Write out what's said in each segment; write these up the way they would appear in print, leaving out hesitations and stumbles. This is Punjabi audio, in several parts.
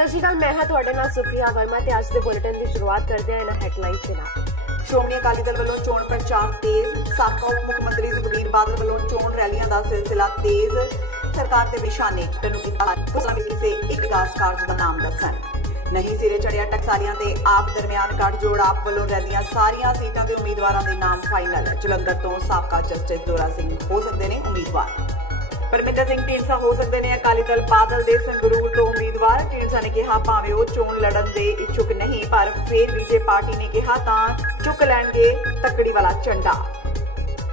सत श्री अकाल, मैं ਤੁਹਾਡੇ ਨਾਲ ਸੁਖਿਆ ਵਰਮਾ ਤੇ ਅੱਜ ਦੇ ਬੁਲੇਟਿਨ ਦੀ ਸ਼ੁਰੂਆਤ ਕਰਦੇ ਹਾਂ ਇਹਨਾਂ ਹੈਡਲਾਈਨਸ ਦੇ ਨਾਲ। ਸ਼੍ਰੋਮਣੀ ਅਕਾਲੀ ਦਲ ਵੱਲੋਂ ਚੋਣ ਪ੍ਰਚਾਰ ਤੇਜ਼। ਸਾਬਕਾ ਉਪ ਮੁੱਖ ਮੰਤਰੀ ਸੁਖਬੀਰ ਬਾਦਲ ਵੱਲੋਂ ਚੋਣ ਰੈਲੀਆਂ ਦਾ ਸਿਲਸਿਲਾ ਤੇਜ਼। ਸਰਕਾਰ ਦੇ ਨਿਸ਼ਾਨੇ ਨੂੰ ਕੀਤਾ ਕਿਸੇ ਇੱਕ ਵਿਕਾਸ ਕਾਰਜ ਦਾ ਨਾਮ ਦੱਸਣ ਨਹੀਂ ਸਿਰੇ ਚੜਿਆ। ਟਕਸਾਲੀਆਂ ਤੇ ਆਪ ਦਰਮਿਆਨ ਗੱਠਜੋੜ। ਆਪ ਵੱਲੋਂ ਰੈਲੀਆਂ ਸਾਰੀਆਂ ਸੀਟਾਂ ਦੇ ਉਮੀਦਵਾਰਾਂ ਦੇ ਨਾਮ ਫਾਈਨਲ। ਜਲੰਧਰ ਤੋਂ ਸਾਬਕਾ ਜਸਟਿਸ ਦੋਰਾ ਸਿੰਘ ਹੋ ਸਕਦੇ ਨੇ ਉਮੀਦਵਾਰ। परमिंदर सिंह ढींडसा हो सकते हैं अकाली दल बादल के संगरूर तो उम्मीदवार। ढींडसा ने कहा भावें वो चोण लड़न के इच्छुक नहीं पर फिर भी जे पार्टी ने कहा तो चुक लैणगे तकड़ी वाला झंडा।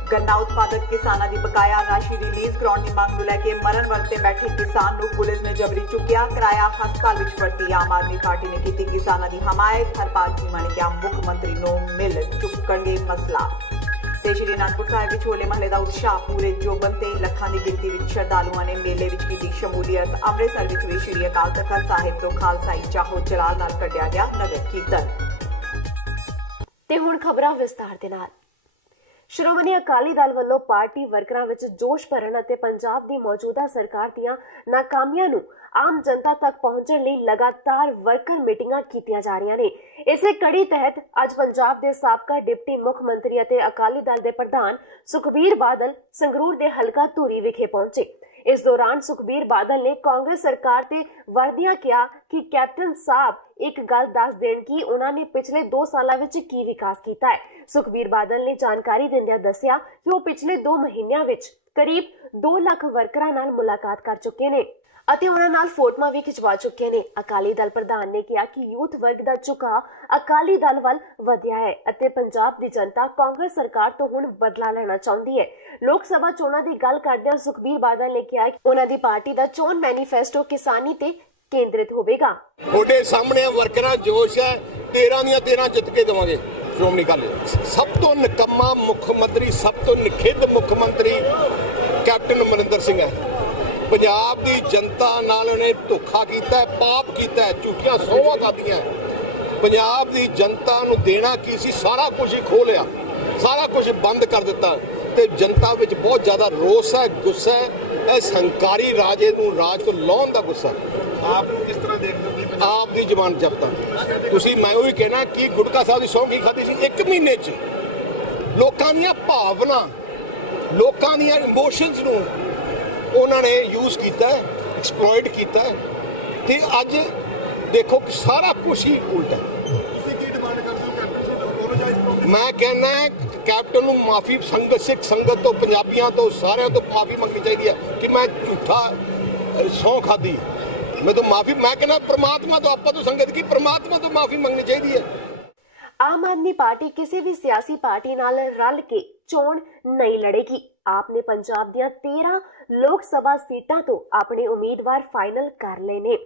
गन्ना उत्पादक किसानों की बकाया राशि रिलीज कराने की मांग को लैके मरण वरते बैठे किसान को पुलिस ने जबरी चुकिया। कराया हस्पताल में भर्ती। आम आदमी पार्टी ने की किसानों की हमायत। हरपाल चीमा ने कहा मुख्यमंत्री को मिल चुकणगे मसला। श्री अनंदपुर साहिब विच होले महल्ले का उत्साह पूरे जोबन ते लखां की गिनती विच श्रद्धालुओं ने मेले विच कीती शमूलीयत। अमृतसर विच भी श्री अकाल तख्त साहिब तो खालसाई चाहो चलाल नाल कढिया गया नगर कीर्तन। ते हुण खबरां विस्तार दे नाल। श्रोमणी अकाली दल ਵੱਲੋਂ पार्टी वर्करां विच जोश भरन ਅਤੇ पंजाब ਦੀ मौजूदा सरकार ਦੀਆਂ नाकामियां ਨੂੰ आम जनता तक पहुंचने ਲਈ लगातार वर्कर मीटिंगां कीतियां जा रਹੀਆਂ ਨੇ। इसे कड़ी तहत ਅੱਜ पंजाब ਦੇ ਸਾਬਕਾ डिप्टी मुख मंत्री ਅਤੇ अकाली दल ਦੇ ਪ੍ਰਧਾਨ ਸੁਖਬੀਰ ਬਾਦਲ ਸੰਗਰੂਰ ਦੇ ਹਲਕਾ ਧੂਰੀ ਵਿਖੇ ਪਹੁੰਚੇ। इस दौरान सुखबीर बादल ने कांग्रेस सरकार ते वर्दियां किया कि कैप्टन साहब एक गल दस देण कि उन्होंने पिछले 2 साल विच की विकास किया है। सुखबीर बादल ने जानकारी दिंदियां दस्सिया कि वो पिछले 2 महीनों विच करीब 2 लाख वर्करां नाल मुलाकात कर चुके ने ਅਤੇ ਉਹਨਾਂ ਨਾਲ ਫੋਟੋਆਂ ਵੀ ਖਿਚਵਾ ਚੁੱਕੇ ਨੇ। ਅਕਾਲੀ ਦਲ ਪ੍ਰਧਾਨ ਨੇ ਕਿਹਾ ਕਿ ਯੂਥ ਵਰਗ ਦਾ ਝੁਕਾਅ ਅਕਾਲੀ ਦਲ ਵੱਲ ਵਧਿਆ ਹੈ ਅਤੇ ਪੰਜਾਬ ਦੀ ਜਨਤਾ ਕਾਂਗਰਸ ਸਰਕਾਰ ਤੋਂ ਹੁਣ ਬਦਲਾ ਲੈਣਾ ਚਾਹੁੰਦੀ ਹੈ। ਲੋਕ ਸਭਾ ਚੋਣਾਂ ਦੀ ਗੱਲ ਕਰਦਿਆਂ ਸੁਖਬੀਰ ਬਾਦਲ ਨੇ ਕਿਹਾ ਕਿ ਉਹਨਾਂ ਦੀ ਪਾਰਟੀ ਦਾ ਚੋਣ ਮੈਨੀਫੈਸਟੋ ਕਿਸਾਨੀ ਤੇ ਕੇਂਦਰਿਤ ਹੋਵੇਗਾ। ਤੁਹਾਡੇ ਸਾਹਮਣੇ ਵਰਕਰਾਂ ਜੋਸ਼ ਹੈ। 13 ਦੀਆਂ 13 ਜਿੱਤ ਕੇ ਦੇਵਾਂਗੇ। ਸ਼੍ਰੋਮਣੀ ਅਕਾਲੀ ਸਭ ਤੋਂ ਨਿਕੰਮਾ ਮੁੱਖ ਮੰਤਰੀ, ਸਭ ਤੋਂ ਨਿਖੇਧ ਮੁੱਖ ਮੰਤਰੀ ਕੈਪਟਨ ਅਮਰਿੰਦਰ ਸਿੰਘ ਹੈ। ਪੰਜਾਬ ਦੀ ਜਨਤਾ ਨਾਲ ਉਹਨੇ ਧੋਖਾ ਕੀਤਾ, ਪਾਪ ਕੀਤਾ, ਝੂਠੀਆਂ ਸਹੁੰਆਂ ਖਾਧੀਆਂ। ਪੰਜਾਬ ਦੀ ਜਨਤਾ ਨੂੰ ਦੇਣਾ ਕੀ ਸੀ, ਸਾਰਾ ਕੁਝ ਹੀ ਖੋਹ ਲਿਆ, ਸਾਰਾ ਕੁਝ ਬੰਦ ਕਰ ਦਿੱਤਾ ਤੇ ਜਨਤਾ ਵਿੱਚ ਬਹੁਤ ਜ਼ਿਆਦਾ ਰੋਸ ਹੈ, ਗੁੱਸਾ ਹੈ। ਇਹ ਹੰਕਾਰੀ ਰਾਜੇ ਨੂੰ ਰਾਜ ਤੋਂ ਲਾਉਣ ਦਾ ਗੁੱਸਾ। ਆਪ ਨੂੰ ਕਿਸ ਤਰ੍ਹਾਂ ਦੇਖਦੇ ਹੋ? ਆਪ ਦੀ ਜ਼ਬਾਨ ਜ਼ਬਤ ਤੁਸੀਂ ਮੈਂ ਉਹੀ ਕਹਿਣਾ ਕਿ ਗੁਟਕਾ ਸਾਹਿਬ ਦੀ ਸਹੁੰ ਕੀ ਖਾਧੀ ਸੀ 1 ਮਹੀਨੇ 'ਚ। ਲੋਕਾਂ ਦੀਆਂ ਭਾਵਨਾ, ਲੋਕਾਂ ਦੀਆਂ ਇਮੋਸ਼ਨਸ ਨੂੰ ਉਹਨਾਂ ਨੇ ਯੂਜ਼ ਕੀਤਾ, ਐਕਸਪਲੋਇਟ ਕੀਤਾ ਤੇ ਅੱਜ ਦੇਖੋ ਕਿ ਸਾਰਾ ਕੁਝ ਹੀ ਉਲਟਾ। ਤੁਸੀਂ ਕੀ ਡਿਮਾਂਡ ਕਰਦੇ ਹੋ ਕੈਪਟਨ ਤੋਂ? ਮੈਂ ਕਹਿੰਦਾ ਕੈਪਟਨ ਨੂੰ ਮਾਫੀ, ਸੰਗਤ ਸਿੱਖ ਸੰਗਤ ਤੋਂ, ਪੰਜਾਬੀਆਂ ਤੋਂ, ਸਾਰਿਆਂ ਤੋਂ ਮਾਫੀ ਮੰਗਣੀ ਚਾਹੀਦੀ ਹੈ ਕਿ ਮੈਂ ਝੂਠਾ ਸਹੁੰ ਖਾਧੀ। ਮੈਂ ਤਾਂ ਮਾਫੀ, ਮੈਂ ਕਹਿੰਦਾ ਪ੍ਰਮਾਤਮਾ ਤੋਂ, ਆਪਾਂ ਤੋਂ ਸੰਗਤ ਕੀ ਪ੍ਰਮਾਤਮਾ ਤੋਂ ਮਾਫੀ ਮੰਗਣੀ ਚਾਹੀਦੀ ਹੈ। आम आदमी पार्टी किसी भी सियासी पार्टी नाल रल के चोण नहीं लड़ेगी। आपने पंजाब दियां 13 लोक सभा सीटां तो अपने उम्मीदवार फाइनल कर लए ने।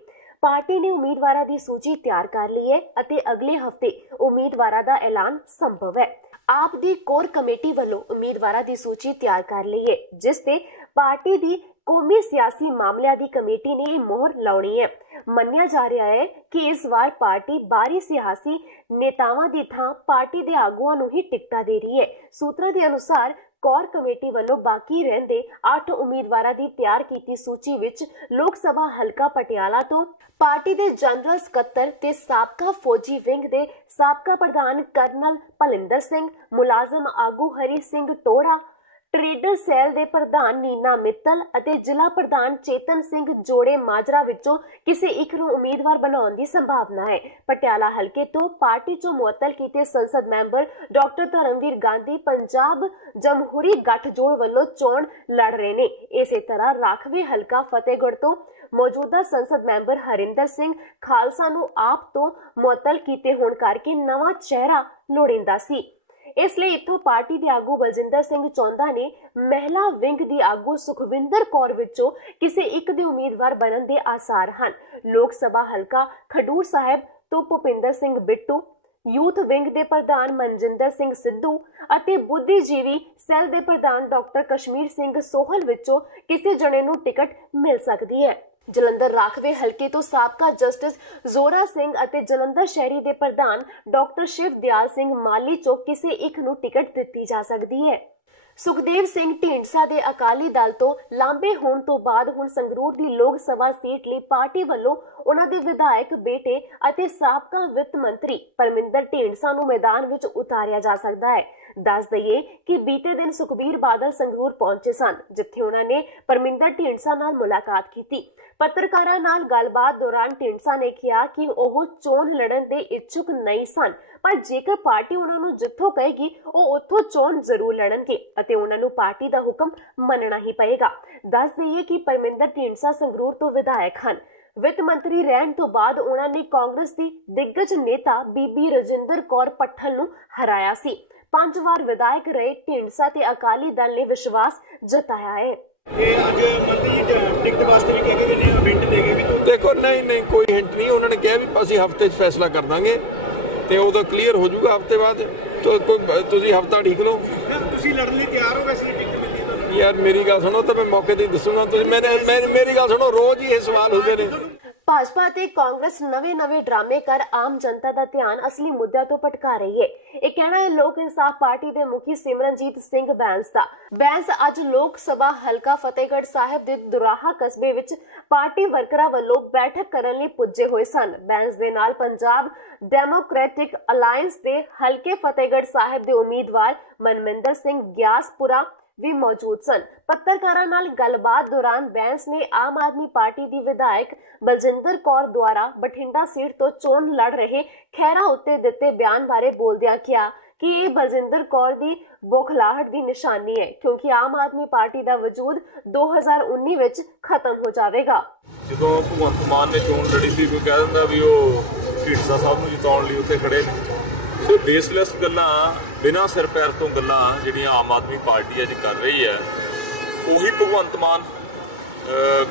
पार्टी ने उम्मीदवारां दी सूची तैयार कर ली है अते अगले हफ्ते उम्मीदवारां दा ऐलान संभव है। आप दी कोर कमेटी वालों उम्मीदवारां दी सूची तैयार कर ली है जिस ते पार्टी दी कौमी सियासी मामलों की कमेटी ने मोहर लाउणी है। मन्निया जा रहा है कि इस बार पार्टी बाहरी सियासी नेतावां दी थां पार्टी दे आगुआं नूं ही टिकटां दे रही है। सूत्रां दे अनुसार कोर कमेटी वालों बाकी रहंदे 8 उम्मीदवारां दी तैयार कीती सूची विच लोक सभा हलका पटियाला तो पार्टी दे जनरल सकत्तर ते साबका फौजी विंग दे साबका प्रधान कर्नल भलिंदर सिंह, मुलाजम आगू हरी सिंह टोड़ा, ट्रेडर सैल दे प्रधान नीना मित्तल ਅਤੇ ਜ਼ਿਲ੍ਹਾ ਪ੍ਰਧਾਨ ਚੇਤਨ ਸਿੰਘ ਜੋੜੇ ਮਾਜਰਾ ਵਿੱਚੋਂ ਕਿਸੇ ਇੱਕ ਨੂੰ ਉਮੀਦਵਾਰ ਬਣਾਉਣ ਦੀ ਸੰਭਾਵਨਾ ਹੈ। ਪਟਿਆਲਾ ਹਲਕੇ ਤੋਂ ਪਾਰਟੀ ਚੋਂ ਮੁਅੱਤਲ ਕੀਤੇ ਸੰਸਦ ਮੈਂਬਰ ਡਾਕਟਰ ਧਰਮਵੀਰ ਗਾਂਧੀ ਪੰਜਾਬ ਜਮਹੂਰੀ ਗੱਠਜੋੜ ਵੱਲੋਂ ਚੋਣ ਲੜ ਰਹੇ ਨੇ। ਇਸੇ ਤਰ੍ਹਾਂ ਰਾਖਵੇਂ ਹਲਕਾ ਫਤਿਹਗੜ੍ਹ ਤੋਂ ਮੌਜੂਦਾ ਸੰਸਦ ਮੈਂਬਰ ਹਰਿੰਦਰ ਸਿੰਘ ਖਾਲਸਾ ਨੂੰ ਆਪ ਤੋਂ ਮੁਅੱਤਲ ਕੀਤੇ ਹੋਣ ਕਰਕੇ ਨਵਾਂ ਚਿਹਰਾ ਲੋੜੀਂਦਾ ਸੀ। इसलिए इत्थों पार्टी दे आगू बलजिंदर सिंह चौंदा ने महिला विंग दी आगू सुखविंदर कौर विचों किसी एक दे उम्मीदवार बनन दे आसार हन। लोक सभा हलका खडूर साहिब तो भुपिंदर सिंह बिट्टू, यूथ विंग दे प्रधान मनजिंदर सिंह सिद्धू ਅਤੇ बुद्धिजीवी सैल दे प्रधान डॉक्टर कश्मीर सिंह सोहल विचों किसी जने नूं टिकट मिल सकती है। ਜਲੰਧਰ ਰਾਖਵੇ ਹਲਕੇ ਤੋਂ ਸਾਬਕਾ ਜਸਟਿਸ ਜ਼ੋਰਾ ਸਿੰਘ ਅਤੇ ਜਲੰਧਰ ਸ਼ਹਿਰੀ ਦੇ ਪ੍ਰਧਾਨ ਡਾਕਟਰ ਸ਼ਿਵ ਦਿਆਲ ਸਿੰਘ ਮਾਲੀ ਚੋਂ ਕਿਸੇ ਇੱਕ ਨੂੰ ਟਿਕਟ ਦਿੱਤੀ ਜਾ ਸਕਦੀ ਹੈ। ਸੁਖਦੇਵ ਸਿੰਘ ਢੀਂਡਸਾ ਦੇ ਅਕਾਲੀ ਦਲ ਤੋਂ ਲਾਂਬੇ ਹੋਣ ਤੋਂ ਬਾਅਦ ਹੁਣ ਸੰਗਰੂਰ ਦੀ ਲੋਕ ਸਭਾ ਸੀਟ ਲਈ ਪਾਰਟੀ ਵੱਲੋਂ ਉਹਨਾਂ ਦੇ ਵਿਧਾਇਕ ਬੇਟੇ ਅਤੇ ਸਾਬਕਾ ਵਿੱਤ ਮੰਤਰੀ ਪਰਮਿੰਦਰ ਢੀਂਡਸਾ ਨੂੰ ਮੈਦਾਨ ਵਿੱਚ ਉਤਾਰਿਆ ਜਾ ਸਕਦਾ ਹੈ। ਦੱਸ ਦਈਏ ਕਿ ਬੀਤੇ ਦਿਨ ਸੁਖਬੀਰ ਬਾਦਲ ਸੰਗਰੂਰ ਪਹੁੰਚੇ ਸਨ, ਜਿੱਥੇ ਉਹਨਾਂ ਨੇ ਪਰਮਿੰਦਰ ਢੀਂਡਸਾ ਨਾਲ ਮੁਲਾਕਾਤ ਕੀਤੀ। ਪੱਤਰਕਾਰਾਂ ਨਾਲ ਗੱਲਬਾਤ ਦੌਰਾਨ ਢੀਂਡਸਾ ਨੇ ਕਿਹਾ ਕਿ ਉਹ ਚੋਣ ਲੜਨ ਦੇ ਇੱਛੁਕ ਨਹੀਂ ਸਨ, ਪਰ ਜੇਕਰ ਪਾਰਟੀ ਉਹਨਾਂ ਨੂੰ ਜਿੱਥੋਂ ਕਹੇਗੀ ਉਹ ਉੱਥੋਂ ਚੋਣ ਜ਼ਰੂਰ ਲੜਨਗੇ ਅਤੇ ਉਹਨਾਂ ਨੂੰ ਪਾਰਟੀ ਦਾ ਹੁਕਮ ਮੰਨਣਾ ਹੀ ਪਏਗਾ। ਦੱਸ ਦਈਏ ਕਿ ਪਰਮਿੰਦਰ ਢੀਂਡਸਾ ਸੰਗਰੂਰ ਤੋਂ ਵਿਧਾਇਕ ਹਨ। ਵਿੱਤ ਮੰਤਰੀ ਰਹਿਣ ਤੋਂ ਬਾਅਦ ਉਹਨਾਂ ਨੇ ਕਾਂਗਰਸ ਦੀ ਦਿੱਗਜ ਨੇਤਾ ਬੀਬੀ ਰਜਿੰਦਰ ਕੌਰ ਪੱਠਲ ਨੂੰ ਹਰਾਇਆ ਸੀ। 5 ਵਾਰ ਵਿਧਾਇਕ ਰਹੇ ਢੀਂਡਸਾ ਤੇ ਅਕਾਲੀ ਦਲ ਨੇ ਵਿਸ਼ਵਾਸ ਜਤਾਇਆ ਹੈ। देखो नहीं कोई हिंट नहीं, उन्होंने कहा भी ਅਸੀਂ ਹਫਤੇ 'ਚ ਫੈਸਲਾ ਕਰ ਦਾਂਗੇ ਤੇ ਉਹਦਾ ਕਲੀਅਰ ਹੋ ਜਾਊਗਾ ਹਫਤੇ ਬਾਅਦ। ਤੁਸੀਂ ਹਫਤਾ ਠੀਕ ਲਓ। ਤੁਸੀਂ ਲੜਨ ਲਈ ਤਿਆਰ ਹੋ? ਵੈਸੇ ਟਿਕਟ ਮਿਲਦੀ ਤੁਹਾਨੂੰ? ਯਾਰ ਮੇਰੀ ਗੱਲ ਸੁਣੋ ਤਾਂ ਮੈਂ ਮੌਕੇ ਤੇ ਦੱਸੂਗਾ। ਤੁਸੀਂ ਮੇਰੀ ਗੱਲ ਸੁਣੋ, ਰੋਜ਼ ਹੀ ਇਹ ਸਵਾਲ ਹੁੰਦੇ ਨੇ। ਭਾਜਪਾ ਤੇ ਕਾਂਗਰਸ ਨਵੇਂ ਡਰਾਮੇ ਕਰ ਆਮ ਜਨਤਾ ਦਾ ਧਿਆਨ ਅਸਲੀ ਮੁੱਦਿਆਂ ਤੋਂ ਭਟਕਾ ਰਹੀ ਹੈ। ਇਹ ਕਹਿਣਾ ਹੈ ਲੋਕ ਇਨਸਾਫ ਪਾਰਟੀ ਦੇ ਮੁਖੀ ਸਿਮਰਨਜੀਤ ਸਿੰਘ ਬੈਂਸ ਦਾ। ਬੈਂਸ ਅੱਜ ਲੋਕ ਸਭਾ ਹਲਕਾ ਫਤਿਹਗੜ੍ਹ ਸਾਹਿਬ ਦੇ ਦੁਰਾਹਾ ਕਸਬੇ ਵਿੱਚ ਪਾਰਟੀ ਵਰਕਰਾਂ ਵੱਲੋਂ ਬੈਠਕ ਕਰਨ ਲਈ ਪੁੱਜੇ ਹੋਏ ਸਨ। ਬੈਂਸ ਦੇ ਨਾਲ ਪੰਜਾਬ ਡੈਮੋਕ੍ਰੈਟਿਕ ਅਲਾਇੰਸ ਦੇ ਹਲਕੇ ਫਤਿਹਗੜ੍ਹ ਸਾਹਿਬ ਦੇ ਉਮੀਦਵਾਰ ਮਨਮਿੰਦਰ ਸਿੰਘ ਗਿਆਸਪੁਰਾ ਵੀ ਮੌਜੂਦ ਸਨ। ਪੱਤਰਕਾਰਾਂ ਨਾਲ ਗੱਲਬਾਤ ਦੌਰਾਨ ਬੈਂਸ ਨੇ ਆਮ ਆਦਮੀ ਪਾਰਟੀ ਦੀ ਵਿਧਾਇਕ ਬਲਜਿੰਦਰ ਕੌਰ ਦੁਆਰਾ ਬਠਿੰਡਾ ਸੀਟ ਤੋਂ ਚੋਣ ਲੜ ਰਹੇ ਖਹਿਰਾ ਉੱਤੇ ਦਿੱਤੇ ਬਿਆਨ ਬਾਰੇ ਬੋਲਦਿਆਂ ਕਿਹਾ ਕਿ ਇਹ ਬਲਜਿੰਦਰ ਕੌਰ ਦੀ ਬੋਖਲਾਹਟ ਦੀ ਨਿਸ਼ਾਨੀ ਹੈ, ਕਿਉਂਕਿ ਆਮ ਆਦਮੀ ਪਾਰਟੀ ਦਾ ਵਜੂਦ 2019 ਵਿੱਚ ਖਤਮ ਹੋ ਜਾਵੇਗਾ। ਜਦੋਂ ਭਗਵੰਤ ਮਾਨ ਨੇ ਚੋਣ ਲੜੀ ਸੀ, ਕੋਈ ਕਹਿ ਦਿੰਦਾ ਵੀ ਉਹ ਢੀਂਡਸਾ ਸਾਹਿਬ ਨੂੰ ਜਿਤਾਉਣ ਲਈ ਉੱਥੇ ਖੜੇ ਨੇ। ਸੋ ਬੇਸਲੈਸ ਗੱਲਾਂ, ਬਿਨਾਂ ਸਿਰ ਪੈਰ ਤੋਂ ਗੱਲਾਂ ਜਿਹੜੀਆਂ ਆਮ ਆਦਮੀ ਪਾਰਟੀ ਅੱਜ ਕਰ ਰਹੀ ਹੈ, ਉਹੀ ਭਗਵੰਤ ਮਾਨ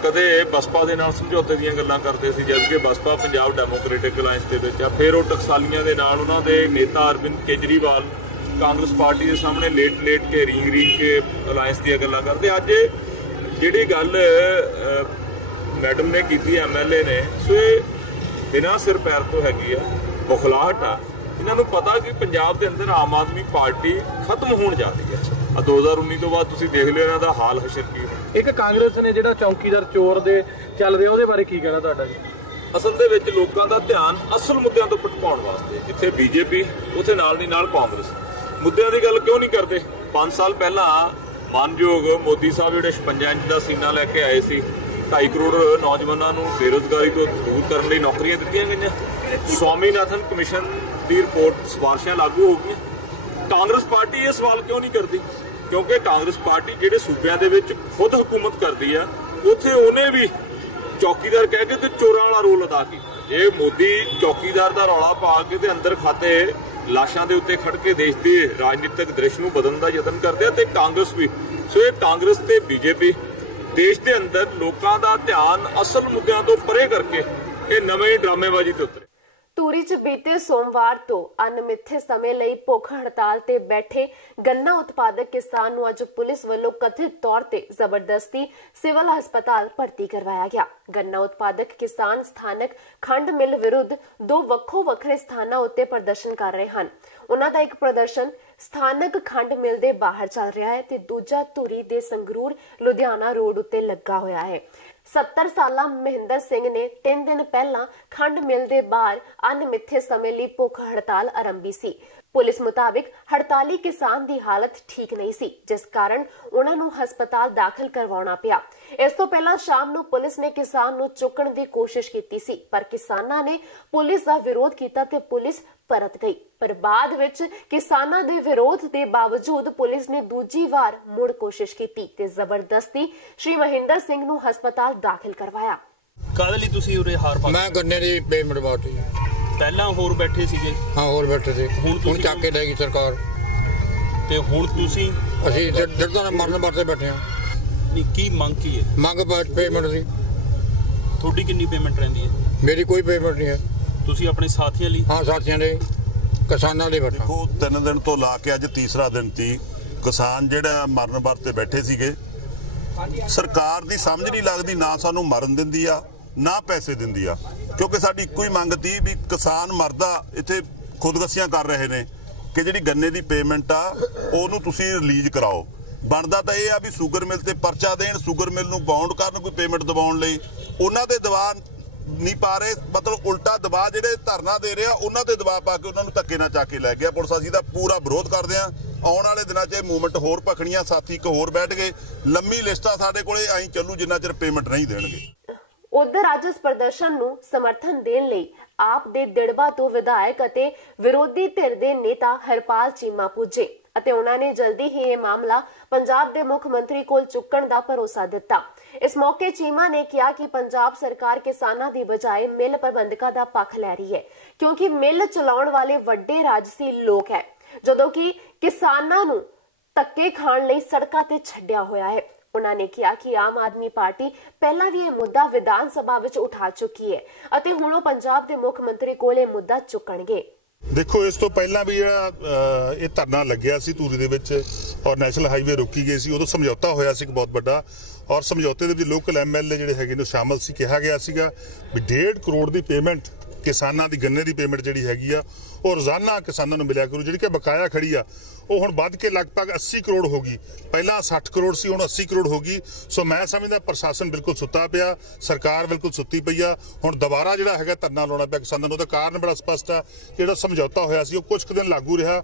ਕਦੇ ਬਸਪਾ ਦੇ ਨਾਲ ਸਮਝੌਤੇ ਦੀਆਂ ਗੱਲਾਂ ਕਰਦੇ ਸੀ, ਜਦ ਕਿ ਬਸਪਾ ਪੰਜਾਬ ਡੈਮੋਕ੍ਰੈਟਿਕ ਅਲਾਇੰਸ ਦੇ ਵਿੱਚ ਆ। ਫਿਰ ਉਹ ਟਕਸਾਲੀਆਂ ਦੇ ਨਾਲ ਉਹਨਾਂ ਦੇ ਨੇਤਾ ਅਰਵਿੰਦ ਕੇਜਰੀਵਾਲ ਕਾਂਗਰਸ ਪਾਰਟੀ ਦੇ ਸਾਹਮਣੇ ਲੇਟ ਕੇ ਰੀਂਗ ਕੇ ਅਲਾਇੰਸ ਦੀਆਂ ਗੱਲਾਂ ਕਰਦੇ। ਅੱਜ ਜਿਹੜੀ ਗੱਲ ਮੈਡਮ ਨੇ ਕੀਤੀ, MLA ਨੇ, ਸੋ ਇਹ ਬਿਨਾਂ ਸਿਰ ਪੈਰ ਤੋਂ ਹੈਗੀ ਆ, ਬੁਖਲਾਹਟ ਆ। ਇਹਨਾਂ ਨੂੰ ਪਤਾ ਕਿ ਪੰਜਾਬ ਦੇ ਅੰਦਰ ਆਮ ਆਦਮੀ ਪਾਰਟੀ ਖਤਮ ਹੋਣ ਜਾ ਰਹੀ ਹੈ। 2019 ਤੋਂ ਬਾਅਦ ਤੁਸੀਂ ਦੇਖ ਲਿਓ ਇਹਨਾਂ ਦਾ ਹਾਲ ਹਸ਼ਰ ਕੀ ਹੋਣਾ। ਇੱਕ ਕਾਂਗਰਸ ਨੇ ਜਿਹੜਾ ਚੌਕੀਦਾਰ ਚੋਰ ਦੇ ਚੱਲ ਰਿਹਾ, ਉਹਦੇ ਬਾਰੇ ਕੀ ਕਹਿਣਾ ਤੁਹਾਡਾ ਜੀ? ਅਸਲ ਦੇ ਵਿੱਚ ਲੋਕਾਂ ਦਾ ਧਿਆਨ ਅਸਲ ਮੁੱਦਿਆਂ ਤੋਂ ਭਟਕਾਉਣ ਵਾਸਤੇ, ਜਿੱਥੇ BJP ਉੱਥੇ ਨਾਲ ਦੀ ਨਾਲ ਕਾਂਗਰਸ ਮੁੱਦਿਆਂ ਦੀ ਗੱਲ ਕਿਉਂ ਨਹੀਂ ਕਰਦੇ? 5 ਸਾਲ ਪਹਿਲਾਂ ਮਾਨਯੋਗ ਮੋਦੀ ਸਾਹਿਬ ਜਿਹੜੇ 56 ਇੰਚ ਦਾ ਸੀਨਾ ਲੈ ਕੇ ਆਏ ਸੀ, 2.5 ਕਰੋੜ ਨੌਜਵਾਨਾਂ ਨੂੰ ਬੇਰੁਜ਼ਗਾਰੀ ਤੋਂ ਦੂਰ ਕਰਨ ਲਈ ਨੌਕਰੀਆਂ ਦਿੱਤੀਆਂ ਗਈਆਂ। ਸਵਾਮੀਨਾਥਨ ਕਮਿਸ਼ਨ ਦੀ ਰਿਪੋਰਟ ਸਿਫਾਰਸ਼ਾਂ ਲਾਗੂ ਹੋ ਗਈਆਂ। ਕਾਂਗਰਸ ਪਾਰਟੀ ਇਹ ਸਵਾਲ ਕਿਉਂ ਨਹੀਂ ਕਰਦੀ? ਕਿਉਂਕਿ ਕਾਂਗਰਸ ਪਾਰਟੀ ਜਿਹੜੇ ਸੂਬਿਆਂ ਦੇ ਵਿੱਚ ਖੁਦ ਹਕੂਮਤ ਕਰਦੀ ਆ, ਉੱਥੇ ਉਹਨੇ ਵੀ ਚੌਕੀਦਾਰ ਕਹਿ ਕੇ ਤੇ ਚੋਰਾਂ ਵਾਲਾ ਰੋਲ ਅਦਾ ਕੀਤਾ। ਇਹ ਮੋਦੀ ਚੌਕੀਦਾਰ ਦਾ ਰੌਲਾ ਪਾ ਕੇ ਤੇ ਅੰਦਰ ਖਾਤੇ ਲਾਸ਼ਾਂ ਦੇ ਉੱਤੇ ਖੜ ਕੇ ਦੇਸ਼ ਦੇ ਰਾਜਨੀਤਿਕ ਦ੍ਰਿਸ਼ ਨੂੰ ਬਦਲਣ ਦਾ ਯਤਨ ਕਰਦੇ ਆ, ਤੇ ਕਾਂਗਰਸ ਵੀ। ਸੋ ਇਹ ਕਾਂਗਰਸ ਤੇ BJP ਦੇਸ਼ ਦੇ ਅੰਦਰ ਲੋਕਾਂ ਦਾ ਧਿਆਨ ਅਸਲ ਮੁੱਦਿਆਂ ਤੋਂ ਪਰੇ ਕਰਕੇ ਇਹ ਨਵੇਂ ਡਰਾਮੇਬਾਜ਼ੀ ਤੇ ਉਤਰੇ। ਧੂਰੀ 'ਚ ਬੀਤੇ ਸੋਮਵਾਰ ਤੋਂ ਅਣਮਿੱਥੇ ਸਮੇਂ ਲਈ ਭੁੱਖ ਹੜਤਾਲ ਤੇ ਬੈਠੇ ਗੰਨਾ ਉਤਪਾਦਕ ਕਿਸਾਨ ਨੂੰ ਅੱਜ ਪੁਲਿਸ ਵੱਲੋਂ ਕਥਿਤ ਤੌਰ ਤੇ ਜ਼ਬਰਦਸਤੀ ਸਿਵਲ ਹਸਪਤਾਲ ਭਰਤੀ ਕਰਵਾਇਆ ਗਿਆ। ਗੰਨਾ ਉਤਪਾਦਕ ਕਿਸਾਨ ਸਥਾਨਕ ਖੰਡ ਮਿੱਲ ਵਿਰੁੱਧ 2 ਵੱਖੋ ਵੱਖਰੇ ਸਥਾਨਾਂ ਉੱਤੇ ਪ੍ਰਦਰਸ਼ਨ ਕਰ ਰਹੇ ਹਨ। ਉਹਨਾਂ ਦਾ ਇੱਕ ਪ੍ਰਦਰਸ਼ਨ ਸਥਾਨਕ ਖੰਡ ਮਿੱਲ ਦੇ ਬਾਹਰ ਚੱਲ ਰਿਹਾ ਹੈ ਤੇ ਦੂਜਾ ਧੂਰੀ ਦੇ ਸੰਗਰੂਰ ਲੁਧਿਆਣਾ ਰੋਡ ਉੱਤੇ ਲੱਗਾ ਹੋਇਆ ਹੈ। 70 ਸਾਲਾ ਮਹਿੰਦਰ ਸਿੰਘ ਨੇ 3 ਦਿਨ ਪਹਿਲਾਂ ਖੰਡ ਮਿੱਲ ਦੇ ਬਾਹਰ ਅਣਮਿੱਥੇ ਸਮੇਂ ਲਈ ਭੁੱਖ ਹੜਤਾਲ ਆਰੰਭੀ ਸੀ। ਪੁਲਿਸ ਮੁਤਾਬਿਕ ਹੜਤਾਲੀ ਕਿਸਾਨ ਦੀ ਹਾਲਤ ਠੀਕ ਨਹੀਂ ਸੀ, ਜਿਸ ਕਾਰਨ ਉਹਨਾਂ ਨੂੰ ਹਸਪਤਾਲ ਦਾਖਲ ਕਰਵਾਉਣਾ ਪਿਆ। ਇਸ ਤੋਂ ਪਹਿਲਾਂ ਸ਼ਾਮ ਨੂੰ ਪੁਲਿਸ ਨੇ ਕਿਸਾਨ ਨੂੰ ਚੁੱਕਣ ਦੀ ਕੋਸ਼ਿਸ਼ ਕੀਤੀ ਸੀ, ਪਰ ਕਿਸਾਨਾਂ ਨੇ ਪੁਲਿਸ ਦਾ ਵਿਰੋਧ ਕੀਤਾ ਤੇ ਪੁਲਿਸ ਪਰਤ ਗਈ। ਪਰ ਬਾਅਦ ਵਿੱਚ ਕਿਸਾਨਾਂ ਦੇ ਵਿਰੋਧ ਦੇ ਬਾਵਜੂਦ ਪੁਲਿਸ ਨੇ ਦੂਜੀ ਵਾਰ ਮੁੜ ਕੋਸ਼ਿਸ਼ ਕੀਤੀ ਤੇ ਜ਼ਬਰਦਸਤੀ ਸ਼੍ਰੀ ਮਹਿੰਦਰ ਸਿੰਘ ਨੂੰ ਹਸਪਤਾਲ ਦਾਖਲ ਕਰਵਾਇਆ। ਕਾਹਦੇ ਲਈ ਤੁਸੀਂ ਉਰੇ ਹਾਰ ਪਾ? ਮੈਂ ਗੰਨੇ ਦੀ ਪੇਮੈਂਟ ਬਾਟੀ। ਪਹਿਲਾਂ ਹੋਰ ਬੈਠੇ ਸੀਗੇ? ਹਾਂ, ਹੋਰ ਬੈਠੇ ਸੀ। ਹੁਣ ਚੱਕ ਕੇ ਲੈ ਗਈ ਸਰਕਾਰ। ਤੇ ਹੁਣ ਤੁਸੀਂ? ਅਸੀਂ ਡਰਦਾ ਮਰਨ ਵਾਸਤੇ ਬੈਠੇ ਹਾਂ। ਨਹੀਂ, ਕੀ ਮੰਗ ਕੀ ਹੈ? ਮੰਗ ਪੇਮੈਂਟ ਦੀ। ਤੁਹਾਡੀ ਕਿੰਨੀ ਪੇਮੈਂਟ ਰਹਿੰਦੀ ਹੈ? ਮੇਰੀ ਕੋਈ ਪੇਮੈਂਟ ਨਹੀਂ ਹੈ। ਤੁਸੀਂ ਆਪਣੇ ਸਾਥੀਆਂ ਲਈ? ਹਾਂ, ਸਾਥੀਆਂ ਦੇ, ਕਿਸਾਨਾਂ ਲਈ ਬੈਠਾ। ਦੇਖੋ, 3 ਦਿਨ ਤੋਂ ਲਾ ਕੇ ਅੱਜ ਤੀਸਰਾ ਦਿਨ ਸੀ। ਕਿਸਾਨ ਜਿਹੜਾ ਮਰਨ ਵਾਸਤੇ ਬੈਠੇ ਸੀਗੇ, ਸਰਕਾਰ ਦੀ ਸਮਝ ਨਹੀਂ ਲੱਗਦੀ, ਨਾ ਸਾਨੂੰ ਮਰਨ ਦਿੰਦੀ ਆ ਨਾ ਪੈਸੇ ਦਿੰਦੀ ਆ, ਕਿਉਂਕਿ ਸਾਡੀ ਇੱਕੋ ਹੀ ਮੰਗ ਤੀ ਵੀ ਕਿਸਾਨ ਮਰਦਾ ਇੱਥੇ ਖੁਦਕਸ਼ੀਆਂ ਕਰ ਰਹੇ ਨੇ ਕਿ ਜਿਹੜੀ ਗੰਨੇ ਦੀ ਪੇਮੈਂਟ ਆ ਉਹਨੂੰ ਤੁਸੀਂ ਰਿਲੀਜ਼ ਕਰਾਓ। ਬਣਦਾ ਤਾਂ ਇਹ ਆ ਵੀ ਸ਼ੂਗਰ ਮਿਲ ਤੇ ਪਰਚਾ ਦੇਣ, ਸ਼ੂਗਰ ਮਿਲ ਨੂੰ ਬਾਉਂਡ ਕਰਨ ਕੋਈ ਪੇਮੈਂਟ ਦਿਵਾਉਣ ਲਈ। ਉਹਨਾਂ ਦੇ ਦਬਾਅ ਨਹੀਂ ਪਾ ਰਹੇ, ਮਤਲਬ ਉਲਟਾ ਦਬਾਅ ਜਿਹੜੇ ਧਰਨਾ ਦੇ ਰਹੇ ਆ ਉਹਨਾਂ ਤੇ ਦਬਾਅ ਪਾ ਕੇ ਉਹਨਾਂ ਨੂੰ ਧੱਕੇ ਨਾਲ ਚੱਕ ਕੇ ਲੈ ਗਿਆ ਪੁਲਿਸ। ਅਸੀਂ ਦਾ ਪੂਰਾ ਵਿਰੋਧ ਕਰਦੇ ਆ। ਆਉਣ ਵਾਲੇ ਦਿਨਾਂ 'ਚ ਇਹ ਮੂਵਮੈਂਟ ਹੋਰ ਭਖਣੀਆਂ, ਸਾਥੀ ਇੱਕ ਹੋਰ ਬੈਠ ਗਏ, ਲੰਮੀ ਲਿਸਟਾਂ ਸਾਡੇ ਕੋਲੇ ਆਈ ਚੱਲੂ ਜਿੰਨਾ ਚਿਰ ਪੇਮੈਂਟ ਨਹੀਂ ਦੇਣਗੇ। ਉਧਰ ਅੱਜ ਇਸ ਪ੍ਰਦਰਸ਼ਨ ਨੂੰ ਸਮਰਥਨ ਦੇਣ ਲਈ ਆਪ ਦੇ ਦਿੜਬਾ ਤੋਂ ਵਿਧਾਇਕ ਅਤੇ ਵਿਰੋਧੀ ਧਿਰ ਦੇ ਨੇਤਾ ਹਰਪਾਲ ਚੀਮਾ ਪੁੱਜੇ ਅਤੇ ਉਹਨਾਂ ਨੇ ਜਲਦੀ ਹੀ ਇਹ ਮਾਮਲਾ ਪੰਜਾਬ ਦੇ ਮੁੱਖ ਮੰਤਰੀ ਕੋਲ ਚੁੱਕਣ ਦਾ ਭਰੋਸਾ ਦਿੱਤਾ। ਇਸ ਮੌਕੇ ਚੀਮਾ ਨੇ ਕਿਹਾ ਕਿ ਪੰਜਾਬ ਸਰਕਾਰ ਕਿਸਾਨਾਂ ਦੀ ਬਜਾਏ ਮਿਲ ਪ੍ਰਬੰਧਕਾਂ ਦਾ ਪੱਖ ਲੈ ਰਹੀ ਹੈ, ਕਿਉਂਕਿ ਮਿਲ ਚਲਾਉਣ ਵਾਲੇ ਵੱਡੇ ਰਾਜਸੀ ਲੋਕ ਹੈ, ਜਦੋਂ ਕਿ ਕਿਸਾਨਾਂ ਨੂੰ ਧੱਕੇ ਖਾਣ ਲਈ ਸੜਕਾਂ ਤੇ ਛੱਡਿਆ ਹੋਇਆ ਹੈ। ਉਹਨਾਂ ਨੇ ਕਿਹਾ ਕਿ ਆਮ ਆਦਮੀ ਪਾਰਟੀ ਪਹਿਲਾਂ ਵੀ ਇਹ ਮੁੱਦਾ ਵਿਧਾਨ ਸਭਾ ਵਿੱਚ ਉਠਾ ਚੁੱਕੀ ਹੈ ਅਤੇ ਹੁਣ ਉਹ ਪੰਜਾਬ ਦੇ ਮੁੱਖ ਮੰਤਰੀ ਕੋਲ ਇਹ ਮੁੱਦਾ ਚੁੱਕਣਗੇ। ਦੇਖੋ, ਇਸ ਤੋਂ ਪਹਿਲਾਂ ਵੀ ਜਿਹੜਾ ਇਹ ਧਰਨਾ ਲੱਗਿਆ ਸੀ ਧੂਰੀ ਦੇ ਵਿੱਚ ਔਰ ਨੈਸ਼ਨਲ ਹਾਈਵੇ ਰੋਕੀ ਗਈ ਸੀ, ਉਦੋਂ ਸਮਝੌਤਾ ਹੋਇਆ ਸੀ ਬਹੁਤ ਵੱਡਾ, ਔਰ ਸਮਝੌਤੇ ਦੇ ਵਿੱਚ ਲੋਕਲ ਐਮਐਲਏ ਜਿਹੜੇ ਹੈਗੇ ਨੇ ਸ਼ਾਮਲ ਸੀ। ਕਿਹਾ ਗਿਆ ਸੀਗਾ ਵੀ 1.5 ਕਰੋੜ ਦੀ ਪੇਮੈਂਟ ਕਿਸਾਨਾਂ ਦੀ ਗੰਨੇ ਦੀ ਪੇਮੈਂਟ ਜਿਹੜੀ ਹੈਗੀ ਆ ਉਹ ਰੋਜ਼ਾਨਾ ਕਿਸਾਨਾਂ ਨੂੰ ਮਿਲਿਆ ਕਰੂ। ਜਿਹੜੀ ਕਿ ਬਕਾਇਆ ਖੜੀ ਆ ਉਹ ਹੁਣ ਵੱਧ ਕੇ ਲਗਭਗ 80 ਕਰੋੜ ਹੋ ਗਈ। ਪਹਿਲਾਂ 60 ਕਰੋੜ ਸੀ, ਹੁਣ 80 ਕਰੋੜ ਹੋ ਗਈ। ਸੋ ਮੈਂ ਸਮਝਦਾ ਪ੍ਰਸ਼ਾਸਨ ਬਿਲਕੁਲ ਸੁੱਤਾ ਪਿਆ, ਸਰਕਾਰ ਬਿਲਕੁਲ ਸੁੱਤੀ ਪਈ ਆ। ਹੁਣ ਦੁਬਾਰਾ ਜਿਹੜਾ ਹੈਗਾ ਧਰਨਾ ਲਾਉਣਾ ਪਿਆ ਕਿਸਾਨਾਂ ਨੂੰ। ਉਹਦਾ ਕਾਰਨ ਬੜਾ ਸਪਸ਼ਟ ਆ, ਜਿਹੜਾ ਸਮਝੌਤਾ ਹੋਇਆ ਸੀ ਉਹ ਕੁਝ ਕੁ ਦਿਨ ਲਾਗੂ ਰਿਹਾ,